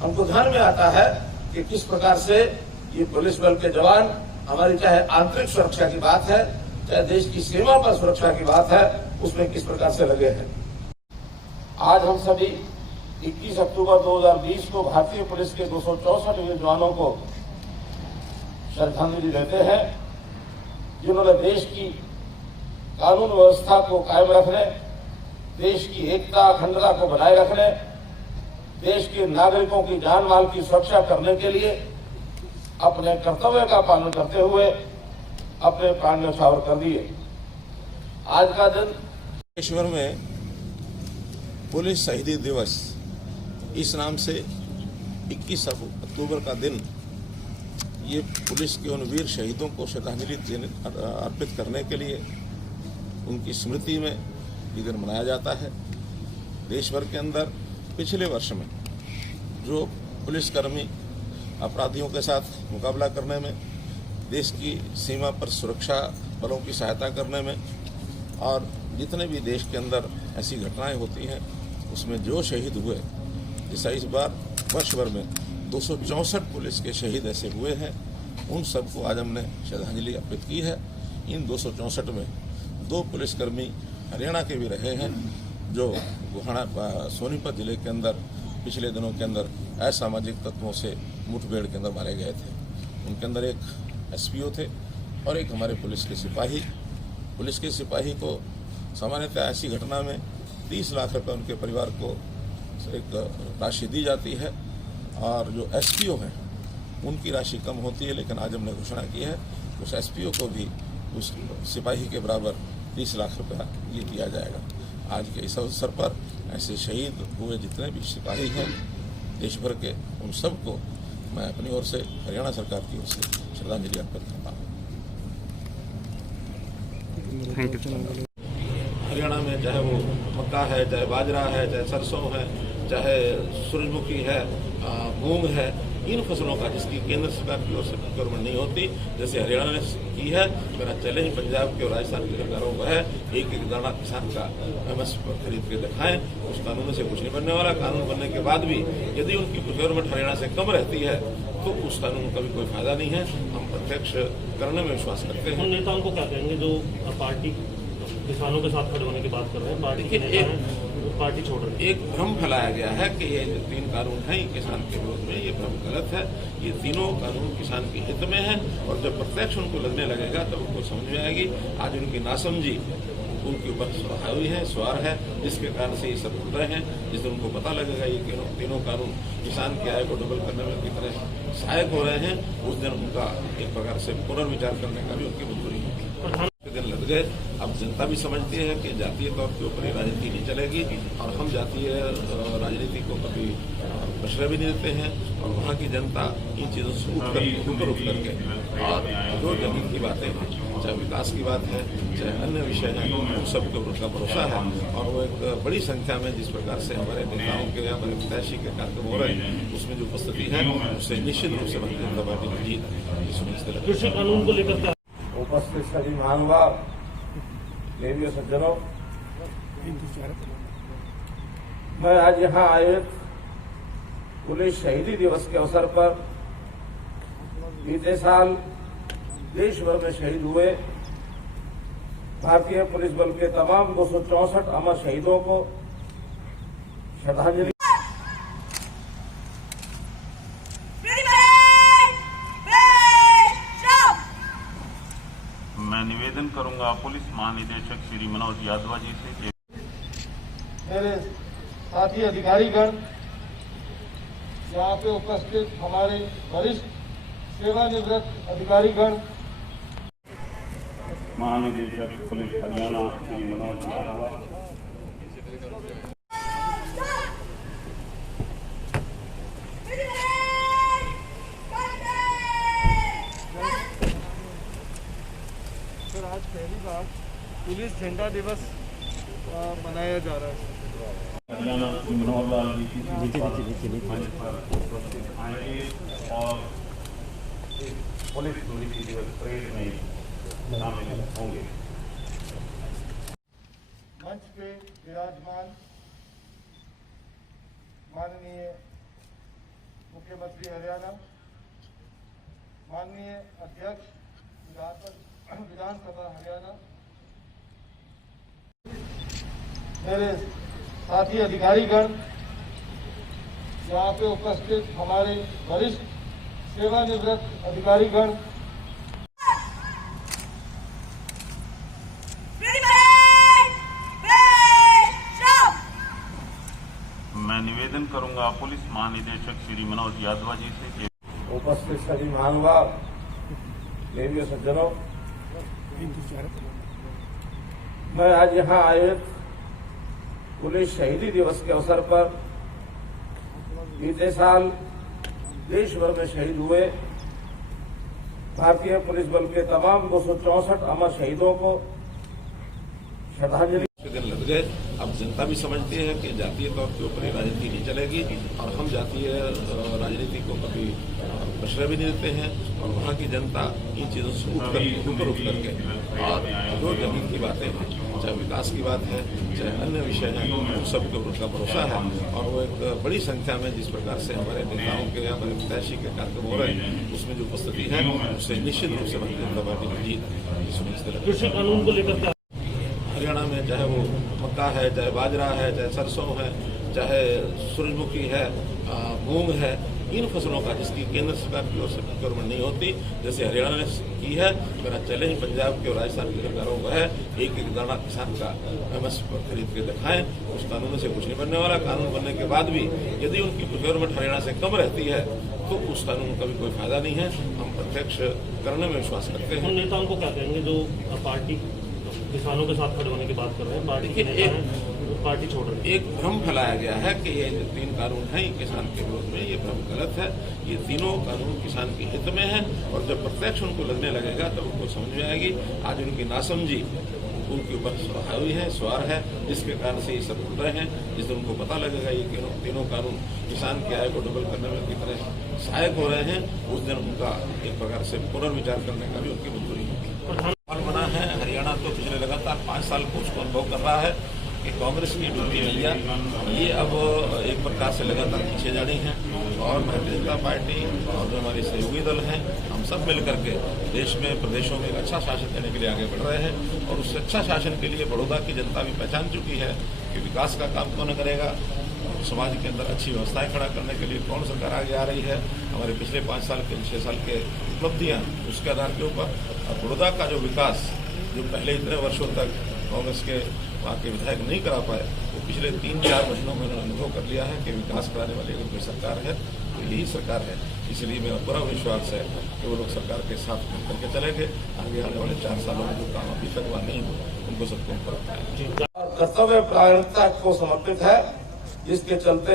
हमको ध्यान में आता है कि किस प्रकार से ये पुलिस बल के जवान हमारी चाहे आंतरिक सुरक्षा की बात है, चाहे देश की सीमा पर सुरक्षा की बात है, उसमें किस प्रकार से लगे हैं। आज हम सभी 21 अक्टूबर 2020 को भारतीय पुलिस के 264 वीर जवानों को श्रद्धांजलि देते हैं, जिन्होंने देश की कानून व्यवस्था को कायम रखने, देश की एकता अखंडता को बनाए रखने, देश के नागरिकों की जान माल की सुरक्षा करने के लिए अपने कर्तव्य का पालन करते हुए अपने प्राण न्यौछावर कर दिए। आज का दिन देशभर में पुलिस शहीदी दिवस इस नाम से 21 अक्टूबर का दिन ये पुलिस के उन वीर शहीदों को श्रद्धांजलि अर्पित करने के लिए उनकी स्मृति में ये दिन मनाया जाता है। देश भर के अंदर पिछले वर्ष में जो पुलिसकर्मी अपराधियों के साथ मुकाबला करने में, देश की सीमा पर सुरक्षा बलों की सहायता करने में और जितने भी देश के अंदर ऐसी घटनाएं होती हैं उसमें जो शहीद हुए, जैसा इस बार वर्ष भर में 264 पुलिस के शहीद ऐसे हुए हैं, उन सबको आज हमने श्रद्धांजलि अर्पित की है। इन 264 में 2 पुलिसकर्मी हरियाणा के भी रहे हैं, जो सोनीपत जिले के अंदर पिछले दिनों के अंदर असामाजिक तत्वों से मुठभेड़ के अंदर मारे गए थे। उनके अंदर एक एसपीओ थे और एक हमारे पुलिस के सिपाही। पुलिस के सिपाही को सामान्यतः ऐसी घटना में 30 लाख रुपए उनके परिवार को एक राशि दी जाती है, और जो एसपीओ हैं उनकी राशि कम होती है। लेकिन आज हमने घोषणा की है उस एसपीओ को भी उस सिपाही के बराबर 30 लाख रुपया ये दिया जाएगा। आज के इस अवसर पर ऐसे शहीद हुए जितने भी सिपाही हैं देश भर के, उन सबको मैं अपनी ओर से, हरियाणा सरकार की ओर से श्रद्धांजलि अर्पित करता हूँ। हरियाणा में चाहे वो मक्का है, चाहे बाजरा है, चाहे सरसों है, चाहे सूरजमुखी है, मूंग है, इन फसलों का जिसकी केंद्र सरकार की ओर से प्रोक्योरमेंट नहीं होती, जैसे हरियाणा ने की है, मेरा चले ही पंजाब के और राजस्थान की सरकारों को है, एक एक दाना किसान का एमएसपी पर खरीद के दिखाएं। उस कानून से कुछ नहीं बनने वाला। कानून बनने के बाद भी यदि उनकी प्रोक्योरमेंट हरियाणा से कम रहती है तो उस कानून का भी कोई फायदा नहीं है। हम प्रत्यक्ष करने में विश्वास करते हैं। उन नेताओं को क्या कहेंगे जो पार्टी किसानों के साथ खड़े होने की बात कर रहे हैं? पार्टी छोड़ रहे हैं। एक भ्रम फैलाया गया है कि ये जो 3 कानून हैं किसान के विरोध में, ये भ्रम गलत है। ये तीनों कानून किसान के हित में है, और जब प्रत्यक्ष उनको लगने लगेगा तब उनको समझ में आएगी। आज उनकी नासमझी उनके ऊपर हावी है, सवार है, जिसके कारण से ये सब भूल रहे हैं। जिस दिन उनको पता लगेगा ये तीनों कानून किसान की आय को डबल करने में कितने सहायक हो रहे हैं, उस दिन उनका एक प्रकार से पुनर्विचार करने का भी उनकी मंजूरी होगी। दिन लग गए। अब जनता भी समझती है कि जातीय तौर के ऊपर ये राजनीति नहीं चलेगी, और हम जातीय राजनीति को कभी प्रश्रय भी नहीं देते हैं। और वहाँ की जनता इन चीज़ों से ऊपर उठ करके, और जो जमीन की बातें हैं, चाहे विकास की बात है, चाहे अन्य विषय हैं, उन सब के ऊपर उनका भरोसा है। और वो एक बड़ी संख्या में जिस प्रकार से हमारे नेताओं के या हमारे प्रत्याशी के कार्यक्रम हो रहे हैं, उसमें जो उपस्थिति है उससे निश्चित रूप से भारतीय जनता पार्टी की जीत सुनिश्चित है। कृषि कानून को लेकर उपस्थित सभी महानुभाव, देवियों, सज्जनों, मैं आज यहाँ आयोजित पुलिस शहीदी दिवस के अवसर पर बीते साल देश भर में शहीद हुए भारतीय पुलिस बल के तमाम 264 अमर शहीदों को श्रद्धांजलि मैं निवेदन करूंगा पुलिस महानिदेशक श्री मनोज यादव जी से कि मेरे साथी अधिकारीगण, यहाँ पे उपस्थित हमारे वरिष्ठ सेवानिवृत्त अधिकारीगण, महानिदेशक पुलिस हरियाणा श्री मनोज यादव, सर आज पहली बार पुलिस झंडा दिवस मनाया जा रहा है। हरियाणा श्री मनोहर लाल जी की मंच पर उपस्थित आएंगे और पुलिस स्मृति दिवस परेड में शामिल होंगे। मंच पे विराजमान माननीय मुख्यमंत्री हरियाणा, माननीय अध्यक्ष विधानसभा हरियाणा, मेरे साथी अधिकारीगण, यहाँ पे उपस्थित हमारे वरिष्ठ सेवानिवृत्त अधिकारीगण, मैं निवेदन करूंगा पुलिस महानिदेशक श्री मनोज यादव जी से कि उपस्थित सभी महानुभाव, देवियों, सज्जनों, मैं आज यहाँ आयोजित पुलिस शहीदी दिवस के अवसर पर बीते साल देश भर में शहीद हुए भारतीय पुलिस बल के तमाम 264 अमर शहीदों को श्रद्धांजलि दिन लग गए। अब जनता भी समझती है कि जातीय तौर के ऊपर ये राजनीति नहीं चलेगी, और हम जातीय राजनीति को कभी प्रश्रय भी नहीं देते हैं। और वहाँ की जनता इन चीज़ों से ऊपर उठ करके, और जो जमीन की बातें हैं, चाहे विकास की बात है, चाहे अन्य विषय हैं, उन सब के ऊपर उनका भरोसा है। और वो एक बड़ी संख्या में जिस प्रकार से हमारे नेताओं के, हमारे प्रत्याशी के कार्यक्रम हो रहे हैं, उसमें जो उपस्थिति है उससे निश्चित रूप से भारतीय जनता पार्टी की जीत है। सुनिश्चित कृषि कानून को लेकर क्या हरियाणा में चाहे वो मक्का है, चाहे बाजरा है, चाहे सरसों है, चाहे सूरजमुखी है, मूंग है, इन फसलों का जिसकी केंद्र सरकार की ओर से प्रोक्योरमेंट नहीं होती, जैसे हरियाणा ने की है, मेरा चैलेंज पंजाब के और राजस्थान की सरकारों को है, एक एक दाना किसान का MSP पर खरीद के दिखाएं। उस कानून से कुछ नहीं बनने वाला। कानून बनने के बाद भी यदि उनकी प्रोक्योरमेंट हरियाणा से कम रहती है तो उस कानून का भी कोई फायदा नहीं है। हम प्रत्यक्ष करने में विश्वास करते हैं। उन नेताओं को क्या कहेंगे जो पार्टी किसानों के साथ खड़े होने की बात कर रहे हैं? पार्टी के नेता हैं, पार्टी छोड़ रहे हैं। एक भ्रम फैलाया गया है कि ये जो 3 कानून हैं ये किसान के विरोध में, ये भ्रम गलत है। ये तीनों कानून किसान के हित में हैं और जब प्रत्यक्ष उनको लगने लगेगा तब उनको समझ में आएगी। आज उनकी नासमझी उनके ऊपर हावी है, सवार है, जिसके कारण से ये सब उड़ रहे हैं। जिस दिन उनको पता लगेगा ये तीनों कानून किसान की आय को डबल करने में कितने सहायक हो रहे हैं, उस दिन उनका एक प्रकार से पुनर्विचार करने का भी उनकी मंजूरी होगी। बना है हरियाणा तो पिछले लगातार 5 साल को उसको अनुभव कर रहा है कि कांग्रेस की डूबी नैया ये अब एक प्रकार से लगातार पीछे जा रही है। और भारतीय जनता पार्टी और जो हमारे सहयोगी दल हैं, हम सब मिलकर के देश में, प्रदेशों में एक अच्छा शासन देने के लिए आगे बढ़ रहे हैं। और उस अच्छा शासन के लिए बड़ौदा की जनता भी पहचान चुकी है कि विकास का काम कौन करेगा, समाज के अंदर अच्छी व्यवस्थाएं खड़ा करने के लिए कौन सरकार आगे आ रही है। हमारे पिछले 5 साल के 6 साल के उपलब्धियां उसके आधार के ऊपर बड़ौदा का जो विकास जो पहले इतने वर्षों तक कांग्रेस के वहाँ के विधायक नहीं करा पाए, वो पिछले 3-4 महीनों में उन्होंने अनुभव कर लिया है कि विकास कराने वाली अगर कोई सरकार है तो यही सरकार है। इसलिए मेरा पूरा विश्वास है कि वो लोग सरकार के साथ मिलकर के चलेंगे। आगे आने वाले 4 सालों में जो काम अभी तक वहाँ नहीं हुआ उनको सबको कर पाएंगे। कर्तव्य प्रायणता को समर्पित है, जिसके चलते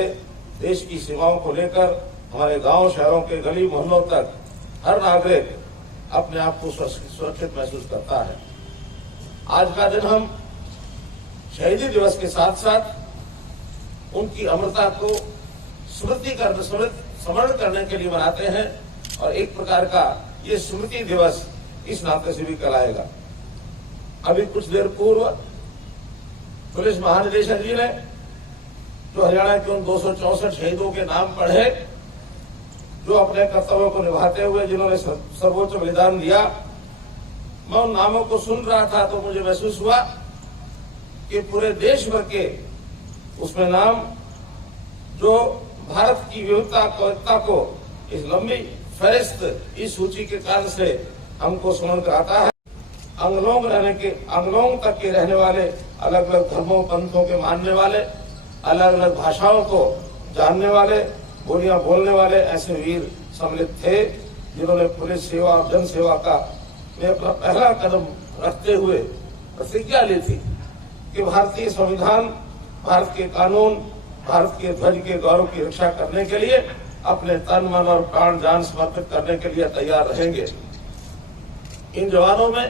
देश की सीमाओं को लेकर हमारे गांव शहरों के गली मोहल्लों तक हर नागरिक अपने आप को सुरक्षित महसूस करता है। आज का दिन हम शहीदी दिवस के साथ साथ उनकी अमरता को स्मरण करने के लिए मनाते हैं और एक प्रकार का ये स्मृति दिवस इस नाते से भी कराएगा। अभी कुछ देर पूर्व पुलिस महानिदेशक जी ने जो हरियाणा के उन 264 शहीदों के नाम पढ़े, जो अपने कर्तव्यों को निभाते हुए जिन्होंने सर्वोच्च बलिदान दिया, मैं उन नामों को सुन रहा था तो मुझे महसूस हुआ कि पूरे देश भर के उसमें नाम जो भारत की विविधता को इस लंबी फहरिस्त इस सूची के कारण से हमको स्मरण कराता है। अंगलोंग तक के रहने वाले, अलग अलग धर्मों पंथों के मानने वाले, अलग अलग भाषाओं को जानने वाले, बोलियां बोलने वाले ऐसे वीर सम्मिलित थे जिन्होंने पुलिस सेवा और जन सेवा का में अपना पहला कदम रखते हुए प्रतिज्ञा ली थी कि भारतीय संविधान, भारत के कानून, भारत के ध्वज के गौरव की रक्षा करने के लिए अपने तन मन और प्राण जान समर्पित करने के लिए तैयार रहेंगे। इन जवानों में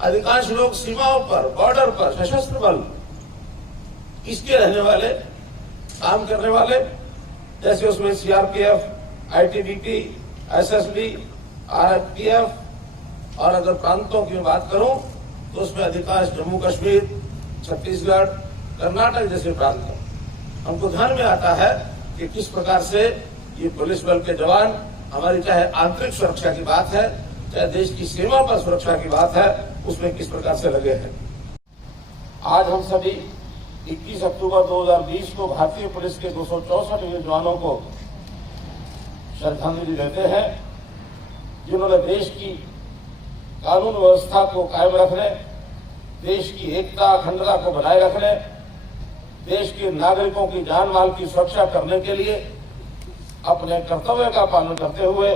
अधिकांश लोग सीमाओं पर, बॉर्डर पर, सशस्त्र बल इसके रहने वाले, काम करने वाले, जैसे उसमें CRPF, ITBP, SSB, RFPF और अगर प्रांतों की बात करूं तो उसमें अधिकांश जम्मू कश्मीर, छत्तीसगढ़, कर्नाटक जैसे प्रांत हैं। हमको ध्यान में आता है कि किस प्रकार से ये पुलिस बल के जवान हमारी चाहे आंतरिक सुरक्षा की बात है, चाहे देश की सीमा पर सुरक्षा की बात है, उसमें किस प्रकार से लगे हैं। आज हम सभी 21 अक्टूबर 2020 को भारतीय पुलिस के 264 वीर जवानों को श्रद्धांजलि देते हैं, जिन्होंने देश की कानून व्यवस्था को कायम रखने, देश की एकता अखंडता को बनाए रखने, देश के नागरिकों की जान माल की सुरक्षा करने के लिए अपने कर्तव्य का पालन करते हुए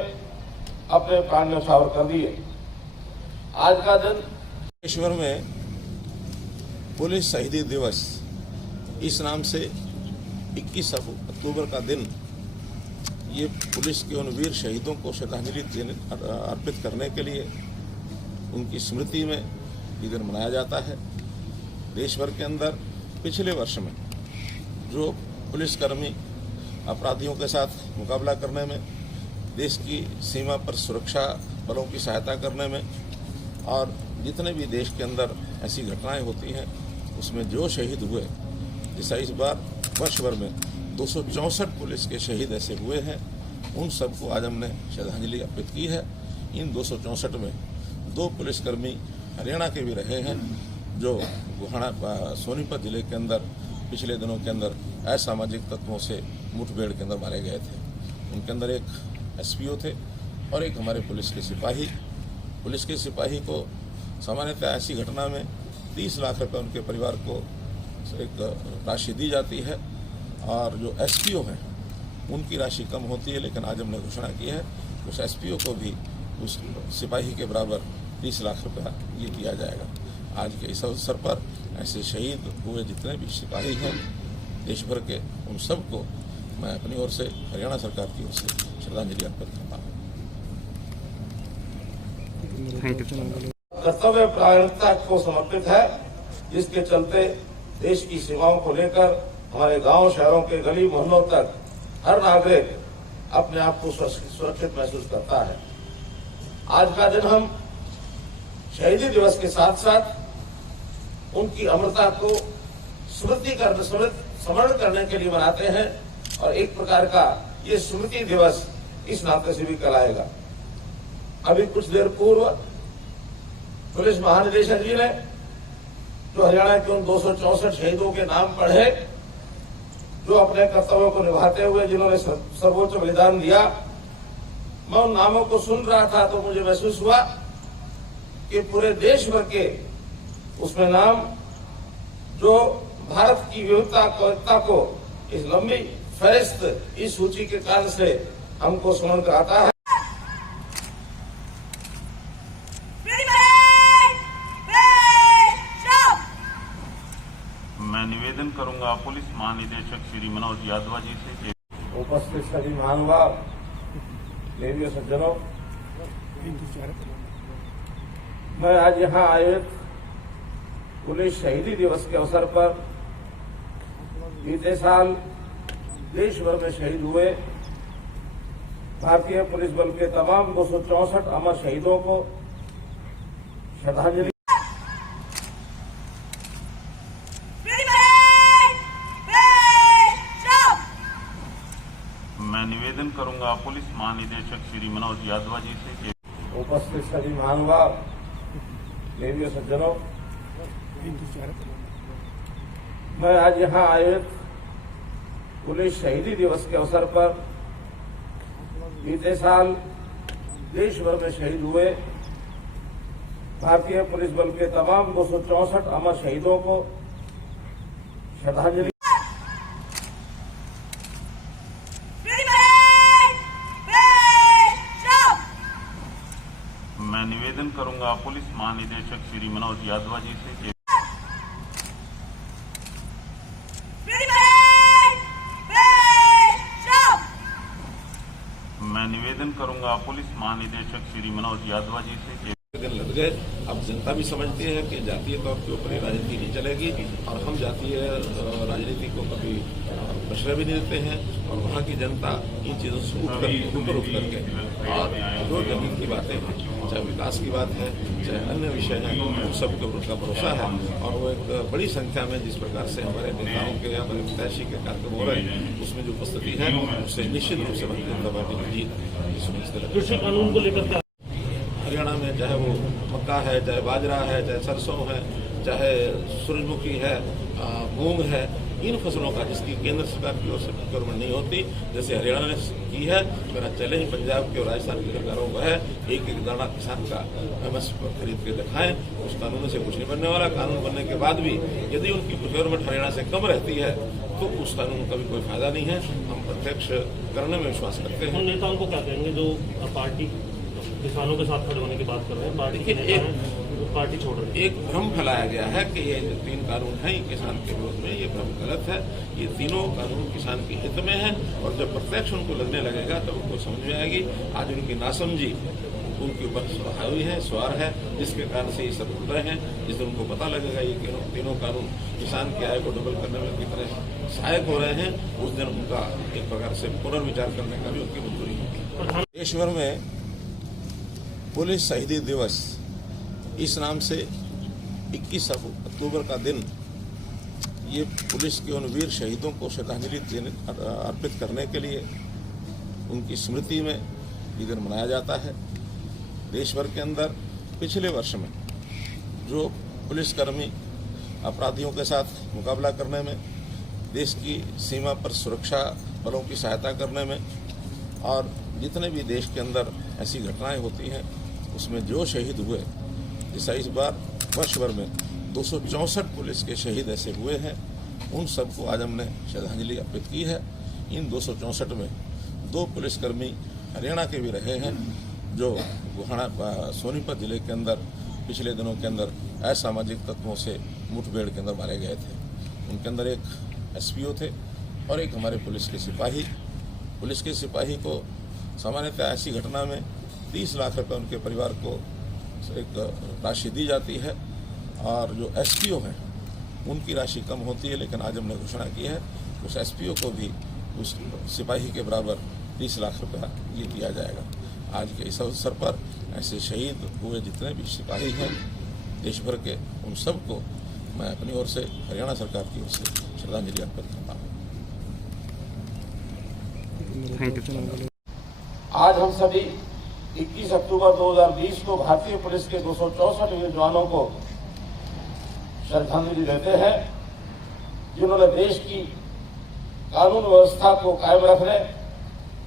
अपने प्राण न्यौछावर कर दिए। आज का दिन देशभर में पुलिस शहीदी दिवस इस नाम से 21 अक्टूबर का दिन ये पुलिस के उन वीर शहीदों को श्रद्धांजलि अर्पित करने के लिए उनकी स्मृति में ये दिन मनाया जाता है। देश भर के अंदर पिछले वर्ष में जो पुलिसकर्मी अपराधियों के साथ मुकाबला करने में, देश की सीमा पर सुरक्षा बलों की सहायता करने में और जितने भी देश के अंदर ऐसी घटनाएं होती हैं उसमें जो शहीद हुए, जैसा इस बार वर्ष भर में 264 पुलिस के शहीद ऐसे हुए हैं, उन सबको आज हमने श्रद्धांजलि अर्पित की है। इन 264 में 2 पुलिसकर्मी हरियाणा के भी रहे हैं जो गोहाना सोनीपत जिले के अंदर पिछले दिनों के अंदर असामाजिक तत्वों से मुठभेड़ के अंदर मारे गए थे। उनके अंदर एक एसपीओ थे और एक हमारे पुलिस के सिपाही। पुलिस के सिपाही को सामान्यतः ऐसी घटना में 30 लाख रुपए उनके परिवार को एक राशि दी जाती है और जो एसपीओ हैं उनकी राशि कम होती है, लेकिन आज हमने घोषणा की है उस एसपीओ को भी उस सिपाही के बराबर 30 लाख रुपया ये दिया जाएगा। आज के इस अवसर पर ऐसे शहीद हुए जितने भी सिपाही हैं देश भर के, उन सबको मैं अपनी ओर से, हरियाणा सरकार की ओर से श्रद्धांजलि अर्पित करता हूँ। कर्तव्य प्रायणता को समर्पित है, जिसके चलते देश की सीमाओं को लेकर हमारे गांव शहरों के गली मोहल्लों तक हर नागरिक अपने आप को सुरक्षित महसूस करता है। आज का दिन हम शहीदी दिवस के साथ साथ उनकी अमरता को स्मरण करने के लिए मनाते हैं और एक प्रकार का ये स्मृति दिवस इस नाते से भी कराएगा। अभी कुछ देर पूर्व पुलिस महानिदेशक जी ने जो हरियाणा के उन 264 शहीदों के नाम पढ़े जो अपने कर्तव्यों को निभाते हुए जिन्होंने सर्वोच्च बलिदान दिया, मैं उन नामों को सुन रहा था तो मुझे महसूस हुआ कि पूरे देश भर के उसमें नाम जो भारत की विविधता को इस लंबी फहरिस्त इस सूची के कारण से हमको स्मरण कराता है। मैं निवेदन करूंगा पुलिस महानिदेशक श्री मनोज यादव जी से। उपस्थित सभी महानुभाव, देवियों सज्जनों, मैं आज यहाँ आयोजित पुलिस शहीदी दिवस के अवसर पर बीते साल देश भर में शहीद हुए भारतीय पुलिस बल के तमाम 264 अमर शहीदों को श्रद्धांजलि मैं निवेदन करूंगा पुलिस महानिदेशक श्री मनोज यादव जी से। उपस्थित सभी महानुभाव, देवियों सज्जनों, मैं आज यहाँ आयोजित पुलिस शहीदी दिवस के अवसर पर बीते साल देश भर में शहीद हुए भारतीय पुलिस बल के तमाम 264 अमर शहीदों को श्रद्धांजलि मैं निवेदन करूंगा पुलिस महानिदेशक श्री मनोज यादव जी से। मैं निवेदन करूंगा पुलिस महानिदेशक श्री मनोज यादव जी से। दिन लग गए। अब जनता भी समझती है कि जातीय तौर के ऊपर ही राजनीति नहीं चलेगी और हम जातीय राजनीति को कभी प्रश्रय भी नहीं देते हैं और वहाँ की जनता इन चीज़ों से ऊपर उठ करके और जो जमीन की बातें हैं, चाहे विकास की बात है, चाहे अन्य विषय हैं, उन सब के ऊपर उनका भरोसा है और वो एक बड़ी संख्या में जिस प्रकार से हमारे नेताओं के या हमारे प्रत्याशी के कार्यक्रम हो रहे हैं उसमें जो उपस्थिति है उससे निश्चित रूप से भारतीय जनता पार्टी की जीत सुनिश्चित है। कृषि कानून को लेकर हरियाणा में चाहे वो मक्का है, चाहे बाजरा है, चाहे सरसों है, चाहे सूरजमुखी है, मूंग है, इन फसलों का जिसकी केंद्र सरकार की ओर से प्रोक्योरमेंट नहीं होती, जैसे हरियाणा ने की है, मेरा चैलेंज पंजाब के और राजस्थान की सरकारों को है, एक एक दाना किसान का एमएसपी खरीद के दिखाएं। उस कानून से कुछ नहीं बनने वाला। कानून बनने के बाद भी यदि उनकी प्रोक्योरमेंट हरियाणा से कम रहती है तो उस कानून का भी कोई फायदा नहीं है। हम प्रत्यक्ष करने में विश्वास करते हैं। नेताओं को क्या कहेंगे जो पार्टी किसानों के साथ खड़े होने की बात कर रहे हैं, पार्टी छोड़ रही है? एक भ्रम फैलाया गया है कि ये जो 3 कानून हैं ये किसान के विरोध में, ये भ्रम गलत है। ये तीनों कानून किसान के हित में है और जब प्रत्यक्ष उनको लगने लगेगा तब उनको समझ में आएगी। आज उनकी नासमझी उनके ऊपर हावी है, सवार है, जिसके कारण से ये सब बोल रहे हैं। जिस दिन उनको पता लगेगा ये तीनों कानून किसान की आय को डबल करने में कितने सहायक हो रहे हैं, उस दिन उनका एक प्रकार से पुनर्विचार करने का भी उनकी मंजूरी होगी। देश भर में पुलिस शहीदी दिवस इस नाम से 21 अक्टूबर का दिन ये पुलिस के उन वीर शहीदों को श्रद्धांजलि अर्पित करने के लिए उनकी स्मृति में ये दिन मनाया जाता है। देश भर के अंदर पिछले वर्ष में जो पुलिसकर्मी अपराधियों के साथ मुकाबला करने में, देश की सीमा पर सुरक्षा बलों की सहायता करने में और जितने भी देश के अंदर ऐसी घटनाएं होती हैं उसमें जो शहीद हुए, जैसा इस बार वर्ष भर में 264 पुलिस के शहीद ऐसे हुए हैं, उन सबको आज हमने श्रद्धांजलि अर्पित की है। इन 264 में 2 पुलिसकर्मी हरियाणा के भी रहे हैं जो सोनीपत जिले के अंदर पिछले दिनों के अंदर असामाजिक तत्वों से मुठभेड़ के अंदर मारे गए थे। उनके अंदर एक एसपीओ थे और एक हमारे पुलिस के सिपाही। पुलिस के सिपाही को सामान्यतः ऐसी घटना में 30 लाख रुपए उनके परिवार को एक राशि दी जाती है और जो एसपीओ हैं उनकी राशि कम होती है, लेकिन आज हमने घोषणा की है उस एसपीओ को भी उस सिपाही के बराबर 30 लाख रुपया ये दिया जाएगा। आज के इस अवसर पर ऐसे शहीद हुए जितने भी सिपाही हैं देश भर के, उन सबको मैं अपनी ओर से, हरियाणा सरकार की ओर से श्रद्धांजलि अर्पित करता हूँ। आज हम सभी 21 अक्टूबर 2020 को भारतीय पुलिस के 264 वीर जवानों को श्रद्धांजलि देते हैं, जिन्होंने देश की कानून व्यवस्था को कायम रखने,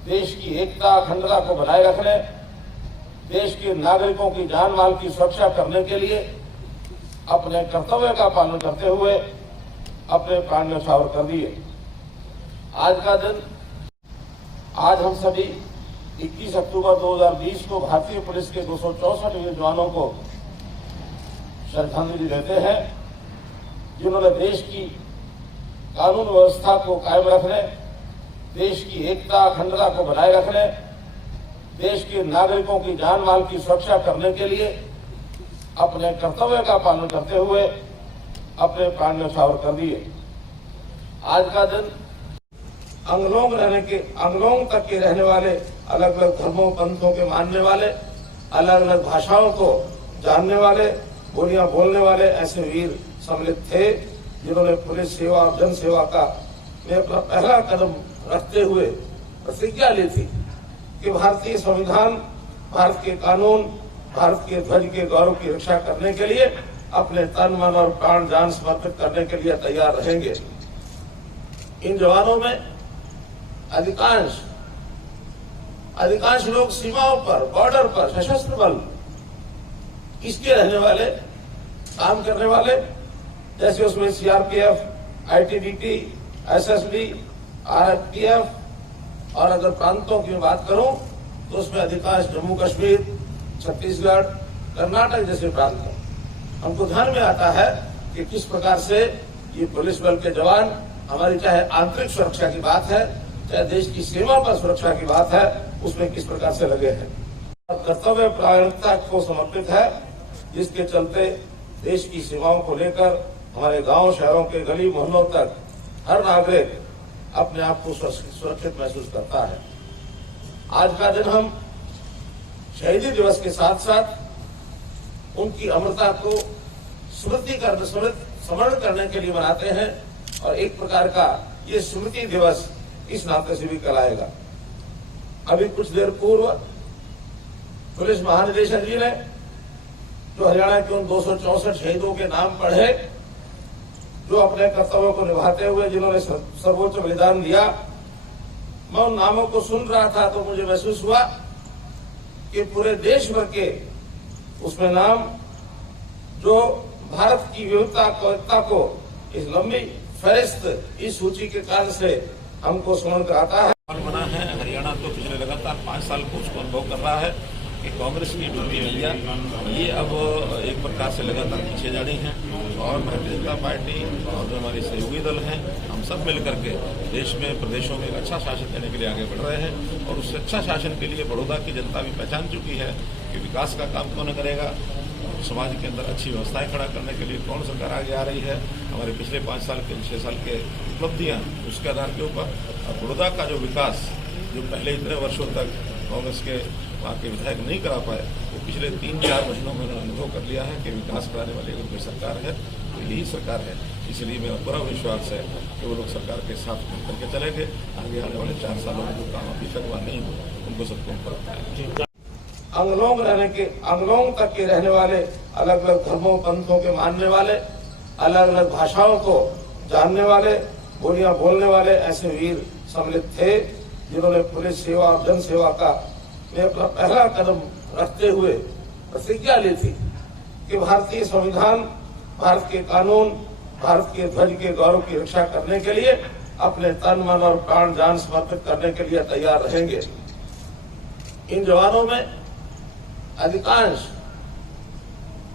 देश की एकता अखंडता को बनाए रखने, देश के नागरिकों की जान माल की सुरक्षा करने के लिए अपने कर्तव्य का पालन करते हुए अपने प्राण न्यौछावर कर दिए। आज का दिन, आज हम सभी 21 अक्टूबर 2020 को भारतीय पुलिस के 264 वीर जवानों को श्रद्धांजलि देते हैं, जिन्होंने देश की कानून व्यवस्था को कायम रखने, देश की एकता अखंडता को बनाए रखने, देश के नागरिकों की जान माल की सुरक्षा करने के लिए अपने कर्तव्य का पालन करते हुए अपने प्राण न्यौछावर कर दिए। आज का दिन अंगलोंग तक के रहने वाले, अलग अलग धर्मों पंथों के मानने वाले, अलग अलग भाषाओं को जानने वाले, बोलियां बोलने वाले ऐसे वीर सम्मिलित थे, जिन्होंने पुलिस सेवा और जन सेवा का में अपना पहला कदम रखते हुए प्रतिज्ञा ली थी कि भारतीय संविधान, भारत के कानून, भारत के ध्वज के गौरव की रक्षा करने के लिए अपने तन मन और प्राण जान समर्पित करने के लिए तैयार रहेंगे। इन जवानों में अधिकांश लोग सीमाओं पर, बॉर्डर पर, सशस्त्र बल इसके रहने वाले, काम करने वाले, जैसे उसमें सीआरपीएफ, आईटीबीपी, एसएसबी, आरपीएफ और अगर प्रांतों की बात करूं तो उसमें अधिकांश जम्मू कश्मीर, छत्तीसगढ़, कर्नाटक जैसे प्रांत हैं। हमको ध्यान में आता है कि किस प्रकार से ये पुलिस बल के जवान हमारी चाहे आंतरिक सुरक्षा की बात है, चाहे देश की सीमा पर सुरक्षा की बात है, उसमें किस प्रकार से लगे हैं और कर्तव्य प्रामाणिकता को समर्पित है, जिसके चलते देश की सीमाओं को लेकर हमारे गांव शहरों के गली मोहल्लों तक हर नागरिक अपने आप को सुरक्षित महसूस करता है। आज का दिन हम शहीदी दिवस के साथ साथ उनकी अमरता को स्मरण करने के लिए मनाते हैं और एक प्रकार का ये स्मृति दिवस इस नाते से भी कहलाएगा। अभी कुछ देर पूर्व पुलिस महानिदेशक जी ने जो हरियाणा के उन 264 शहीदों के नाम पढ़े, जो अपने कर्तव्यों को निभाते हुए जिन्होंने सर्वोच्च बलिदान दिया, मैं उन नामों को सुन रहा था तो मुझे महसूस हुआ कि पूरे देश भर के उसमें नाम जो भारत की विविधता को इस लंबी फहरिस्त इस सूची के कारण से हमको स्मरण कराता है। बना है हरियाणा तो पिछले लगातार 5 साल को उसको अनुभव कर रहा है कि कांग्रेस की टूटी इंडिया ये अब एक प्रकार से लगातार पीछे जा रही है और भारतीय जनता पार्टी और जो हमारे सहयोगी दल हैं, हम सब मिलकर के देश में, प्रदेशों में एक अच्छा शासन देने के लिए आगे बढ़ रहे हैं और उस अच्छा शासन के लिए बड़ौदा की जनता भी पहचान चुकी है कि विकास का काम कौन करेगा, समाज के अंदर अच्छी व्यवस्थाएं खड़ा करने के लिए कौन सरकार आगे आ रही है। हमारे पिछले 5 साल के 6 साल के उपलब्धियां उसके आधार के ऊपर बड़ौदा का जो विकास जो पहले इतने वर्षों तक कांग्रेस के वहाँ के विधायक नहीं करा पाए, तो पिछले 3-4 महीनों में उन्होंने अनुभव कर लिया है कि विकास कराने वाली अगर कोई सरकार है तो यही सरकार है। इसलिए मेरा पूरा विश्वास है कि वो लोग सरकार के साथ मिलकर के चलेंगे। आगे आने वाले 4 सालों में जो काम अभी तक हुआ नहीं हुआ उनको सबको हम कराएंगे। अंगलोंग तक के रहने वाले, अलग अलग धर्मों पंथों के मानने वाले, अलग अलग भाषाओं को जानने वाले, बोलियां बोलने वाले ऐसे वीर सम्मिलित थे जिन्होंने पुलिस सेवा और जन सेवा का में अपना पहला कदम रखते हुए प्रतिज्ञा ली थी कि भारतीय संविधान, भारत के कानून, भारत के ध्वज के गौरव की रक्षा करने के लिए अपने तन मन और प्राण जान समर्पित करने के लिए तैयार रहेंगे। इन जवानों में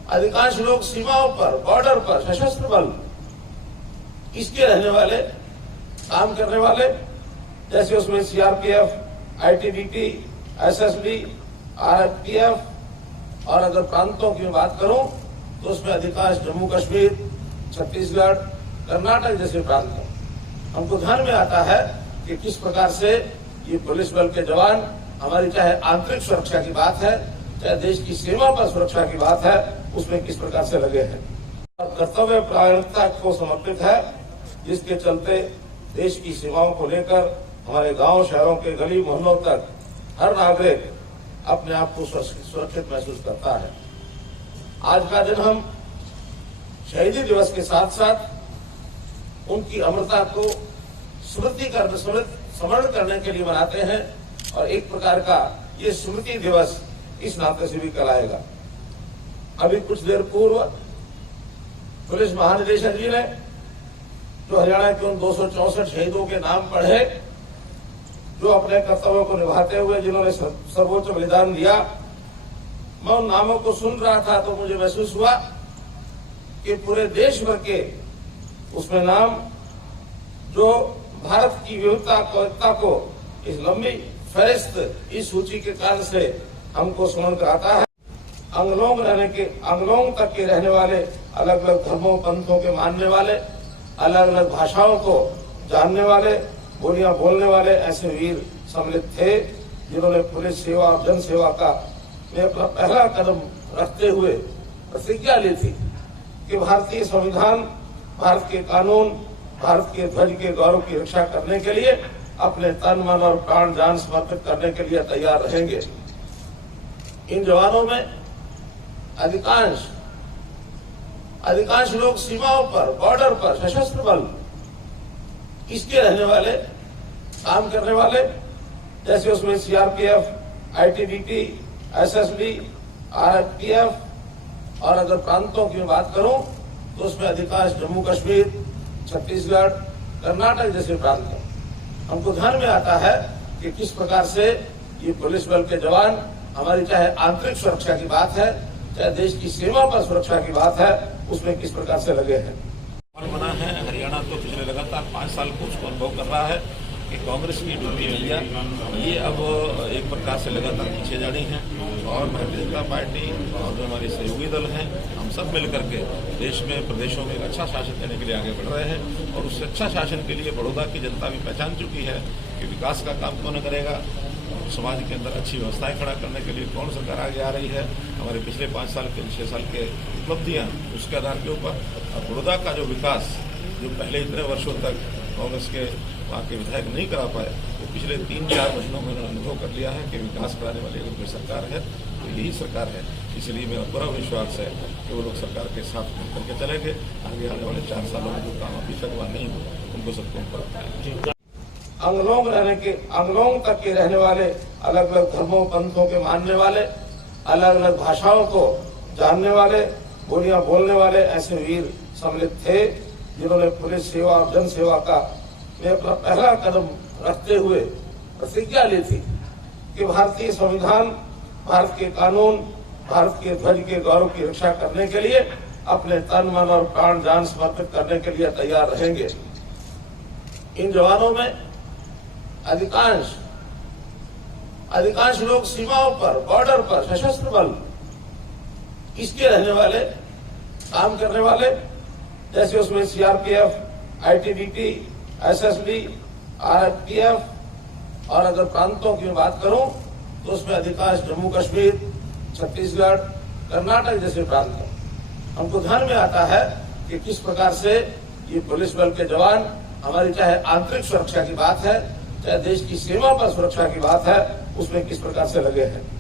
अधिकांश लोग सीमाओं पर, बॉर्डर पर, सशस्त्र बल इसके रहने वाले, काम करने वाले, जैसे उसमें सीआरपीएफ, आईटीबीपी, एसएसबी, आरपीएफ और अगर प्रांतों की बात करूं तो उसमें अधिकांश जम्मू कश्मीर, छत्तीसगढ़, कर्नाटक जैसे प्रांत हैं। हमको ध्यान में आता है कि किस प्रकार से ये पुलिस बल के जवान हमारी चाहे आंतरिक सुरक्षा की बात है, चाहे देश की सीमा पर सुरक्षा की बात है, उसमें किस प्रकार से लगे हैं और कर्तव्य प्रायणिकता को समर्पित है, जिसके चलते देश की सीमाओं को लेकर हमारे गांव शहरों के गली मोहल्लों तक हर नागरिक अपने आप को सुरक्षित महसूस करता है। आज का दिन हम शहीदी दिवस के साथ साथ उनकी अमरता को स्मरण करने के लिए मनाते हैं और एक प्रकार का ये स्मृति दिवस इस नाते से भी कराएगा। अभी कुछ देर पूर्व पुलिस महानिदेशक जी ने जो हरियाणा के उन 264 शहीदों के नाम पढ़े जो अपने कर्तव्यों को निभाते हुए जिन्होंने सर्वोच्च बलिदान दिया, मैं उन नामों को सुन रहा था तो मुझे महसूस हुआ कि पूरे देश भर के उसमें नाम जो भारत की विविधता को इस लंबी फहरिस्त इस सूची के कारण से हमको स्मरण कराता है। अंगलोंग तक के रहने वाले, अलग अलग धर्मों पंथों के मानने वाले, अलग अलग भाषाओं को जानने वाले, बोलियां बोलने वाले ऐसे वीर सम्मिलित थे जिन्होंने पुलिस सेवा और जन सेवा का में अपना पहला कदम रखते हुए प्रतिज्ञा ली थी कि भारतीय संविधान, भारत के कानून, भारत के ध्वज के गौरव की रक्षा करने के लिए अपने तन मन और प्राण जान समर्पित करने के लिए तैयार रहेंगे। इन जवानों में अधिकांश लोग सीमाओं पर, बॉर्डर पर, सशस्त्र बल इसके रहने वाले, काम करने वाले, जैसे उसमें सीआरपीएफ, आईटीबीपी, एसएसबी, आरपीएफ और अगर प्रांतों की बात करूं तो उसमें अधिकांश जम्मू कश्मीर, छत्तीसगढ़, कर्नाटक जैसे प्रांत हैं। हमको ध्यान में आता है कि किस प्रकार से ये पुलिस बल के जवान हमारी चाहे आंतरिक सुरक्षा की बात है, चाहे देश की सीमा पर सुरक्षा की बात है, उसमें किस प्रकार से लगे हैं। बना है हरियाणा तो पिछले लगातार 5 साल को उसको अनुभव कर रहा है कि कांग्रेस की ड्यूटी इंडिया ये अब एक प्रकार से लगातार पीछे जानी है और भारतीय जनता पार्टी और जो हमारे सहयोगी दल हैं हम सब मिलकर के देश में प्रदेशों में एक अच्छा शासन देने के लिए आगे बढ़ रहे हैं और उस अच्छा शासन के लिए बड़ौदा की जनता भी पहचान चुकी है कि विकास का काम कौन करेगा, समाज के अंदर अच्छी व्यवस्थाएं खड़ा करने के लिए कौन सरकार आगे आ रही है। हमारे पिछले 5 साल के 6 साल के उपलब्धियां उसके आधार के ऊपर बड़ौदा का जो विकास जो पहले इतने वर्षों तक कांग्रेस के वहाँ के विधायक नहीं करा पाए, तो पिछले 3-4 महीनों में उन्होंने अनुभव कर लिया है कि विकास कराने वाली अगर कोई सरकार है तो यही सरकार है। इसलिए मेरा पूरा विश्वास है कि वो लोग सरकार के साथ मिलकर के चलेंगे। आगे आने वाले 4 सालों में जो काम अभी तक हुआ नहीं हुआ उनको सबको हम कराएंगे। अंगलोंग तक के रहने वाले, अलग अलग धर्मों पंथों के मानने वाले, अलग अलग भाषाओं को जानने वाले, बोलियां बोलने वाले ऐसे वीर सम्मिलित थे जिन्होंने पुलिस सेवा और जन सेवा का में अपना पहला कदम रखते हुए प्रतिज्ञा ली थी कि भारतीय संविधान, भारत के कानून, भारत के ध्वज के गौरव की रक्षा करने के लिए अपने तन मन और प्राण जान समर्पित करने के लिए तैयार रहेंगे। इन जवानों में अधिकांश लोग सीमाओं पर, बॉर्डर पर, सशस्त्र बल इसके रहने वाले, काम करने वाले, जैसे उसमें सीआरपीएफ, आईटीबीपी, एसएसबी, आरपीएफ और अगर प्रांतों की बात करूं तो उसमें अधिकांश जम्मू कश्मीर, छत्तीसगढ़, कर्नाटक जैसे प्रांत हैं। हमको ध्यान में आता है कि किस प्रकार से ये पुलिस बल के जवान हमारी चाहे आंतरिक सुरक्षा की बात है, चाहे देश की सीमा पर सुरक्षा की बात है, उसमें किस प्रकार से लगे हैं।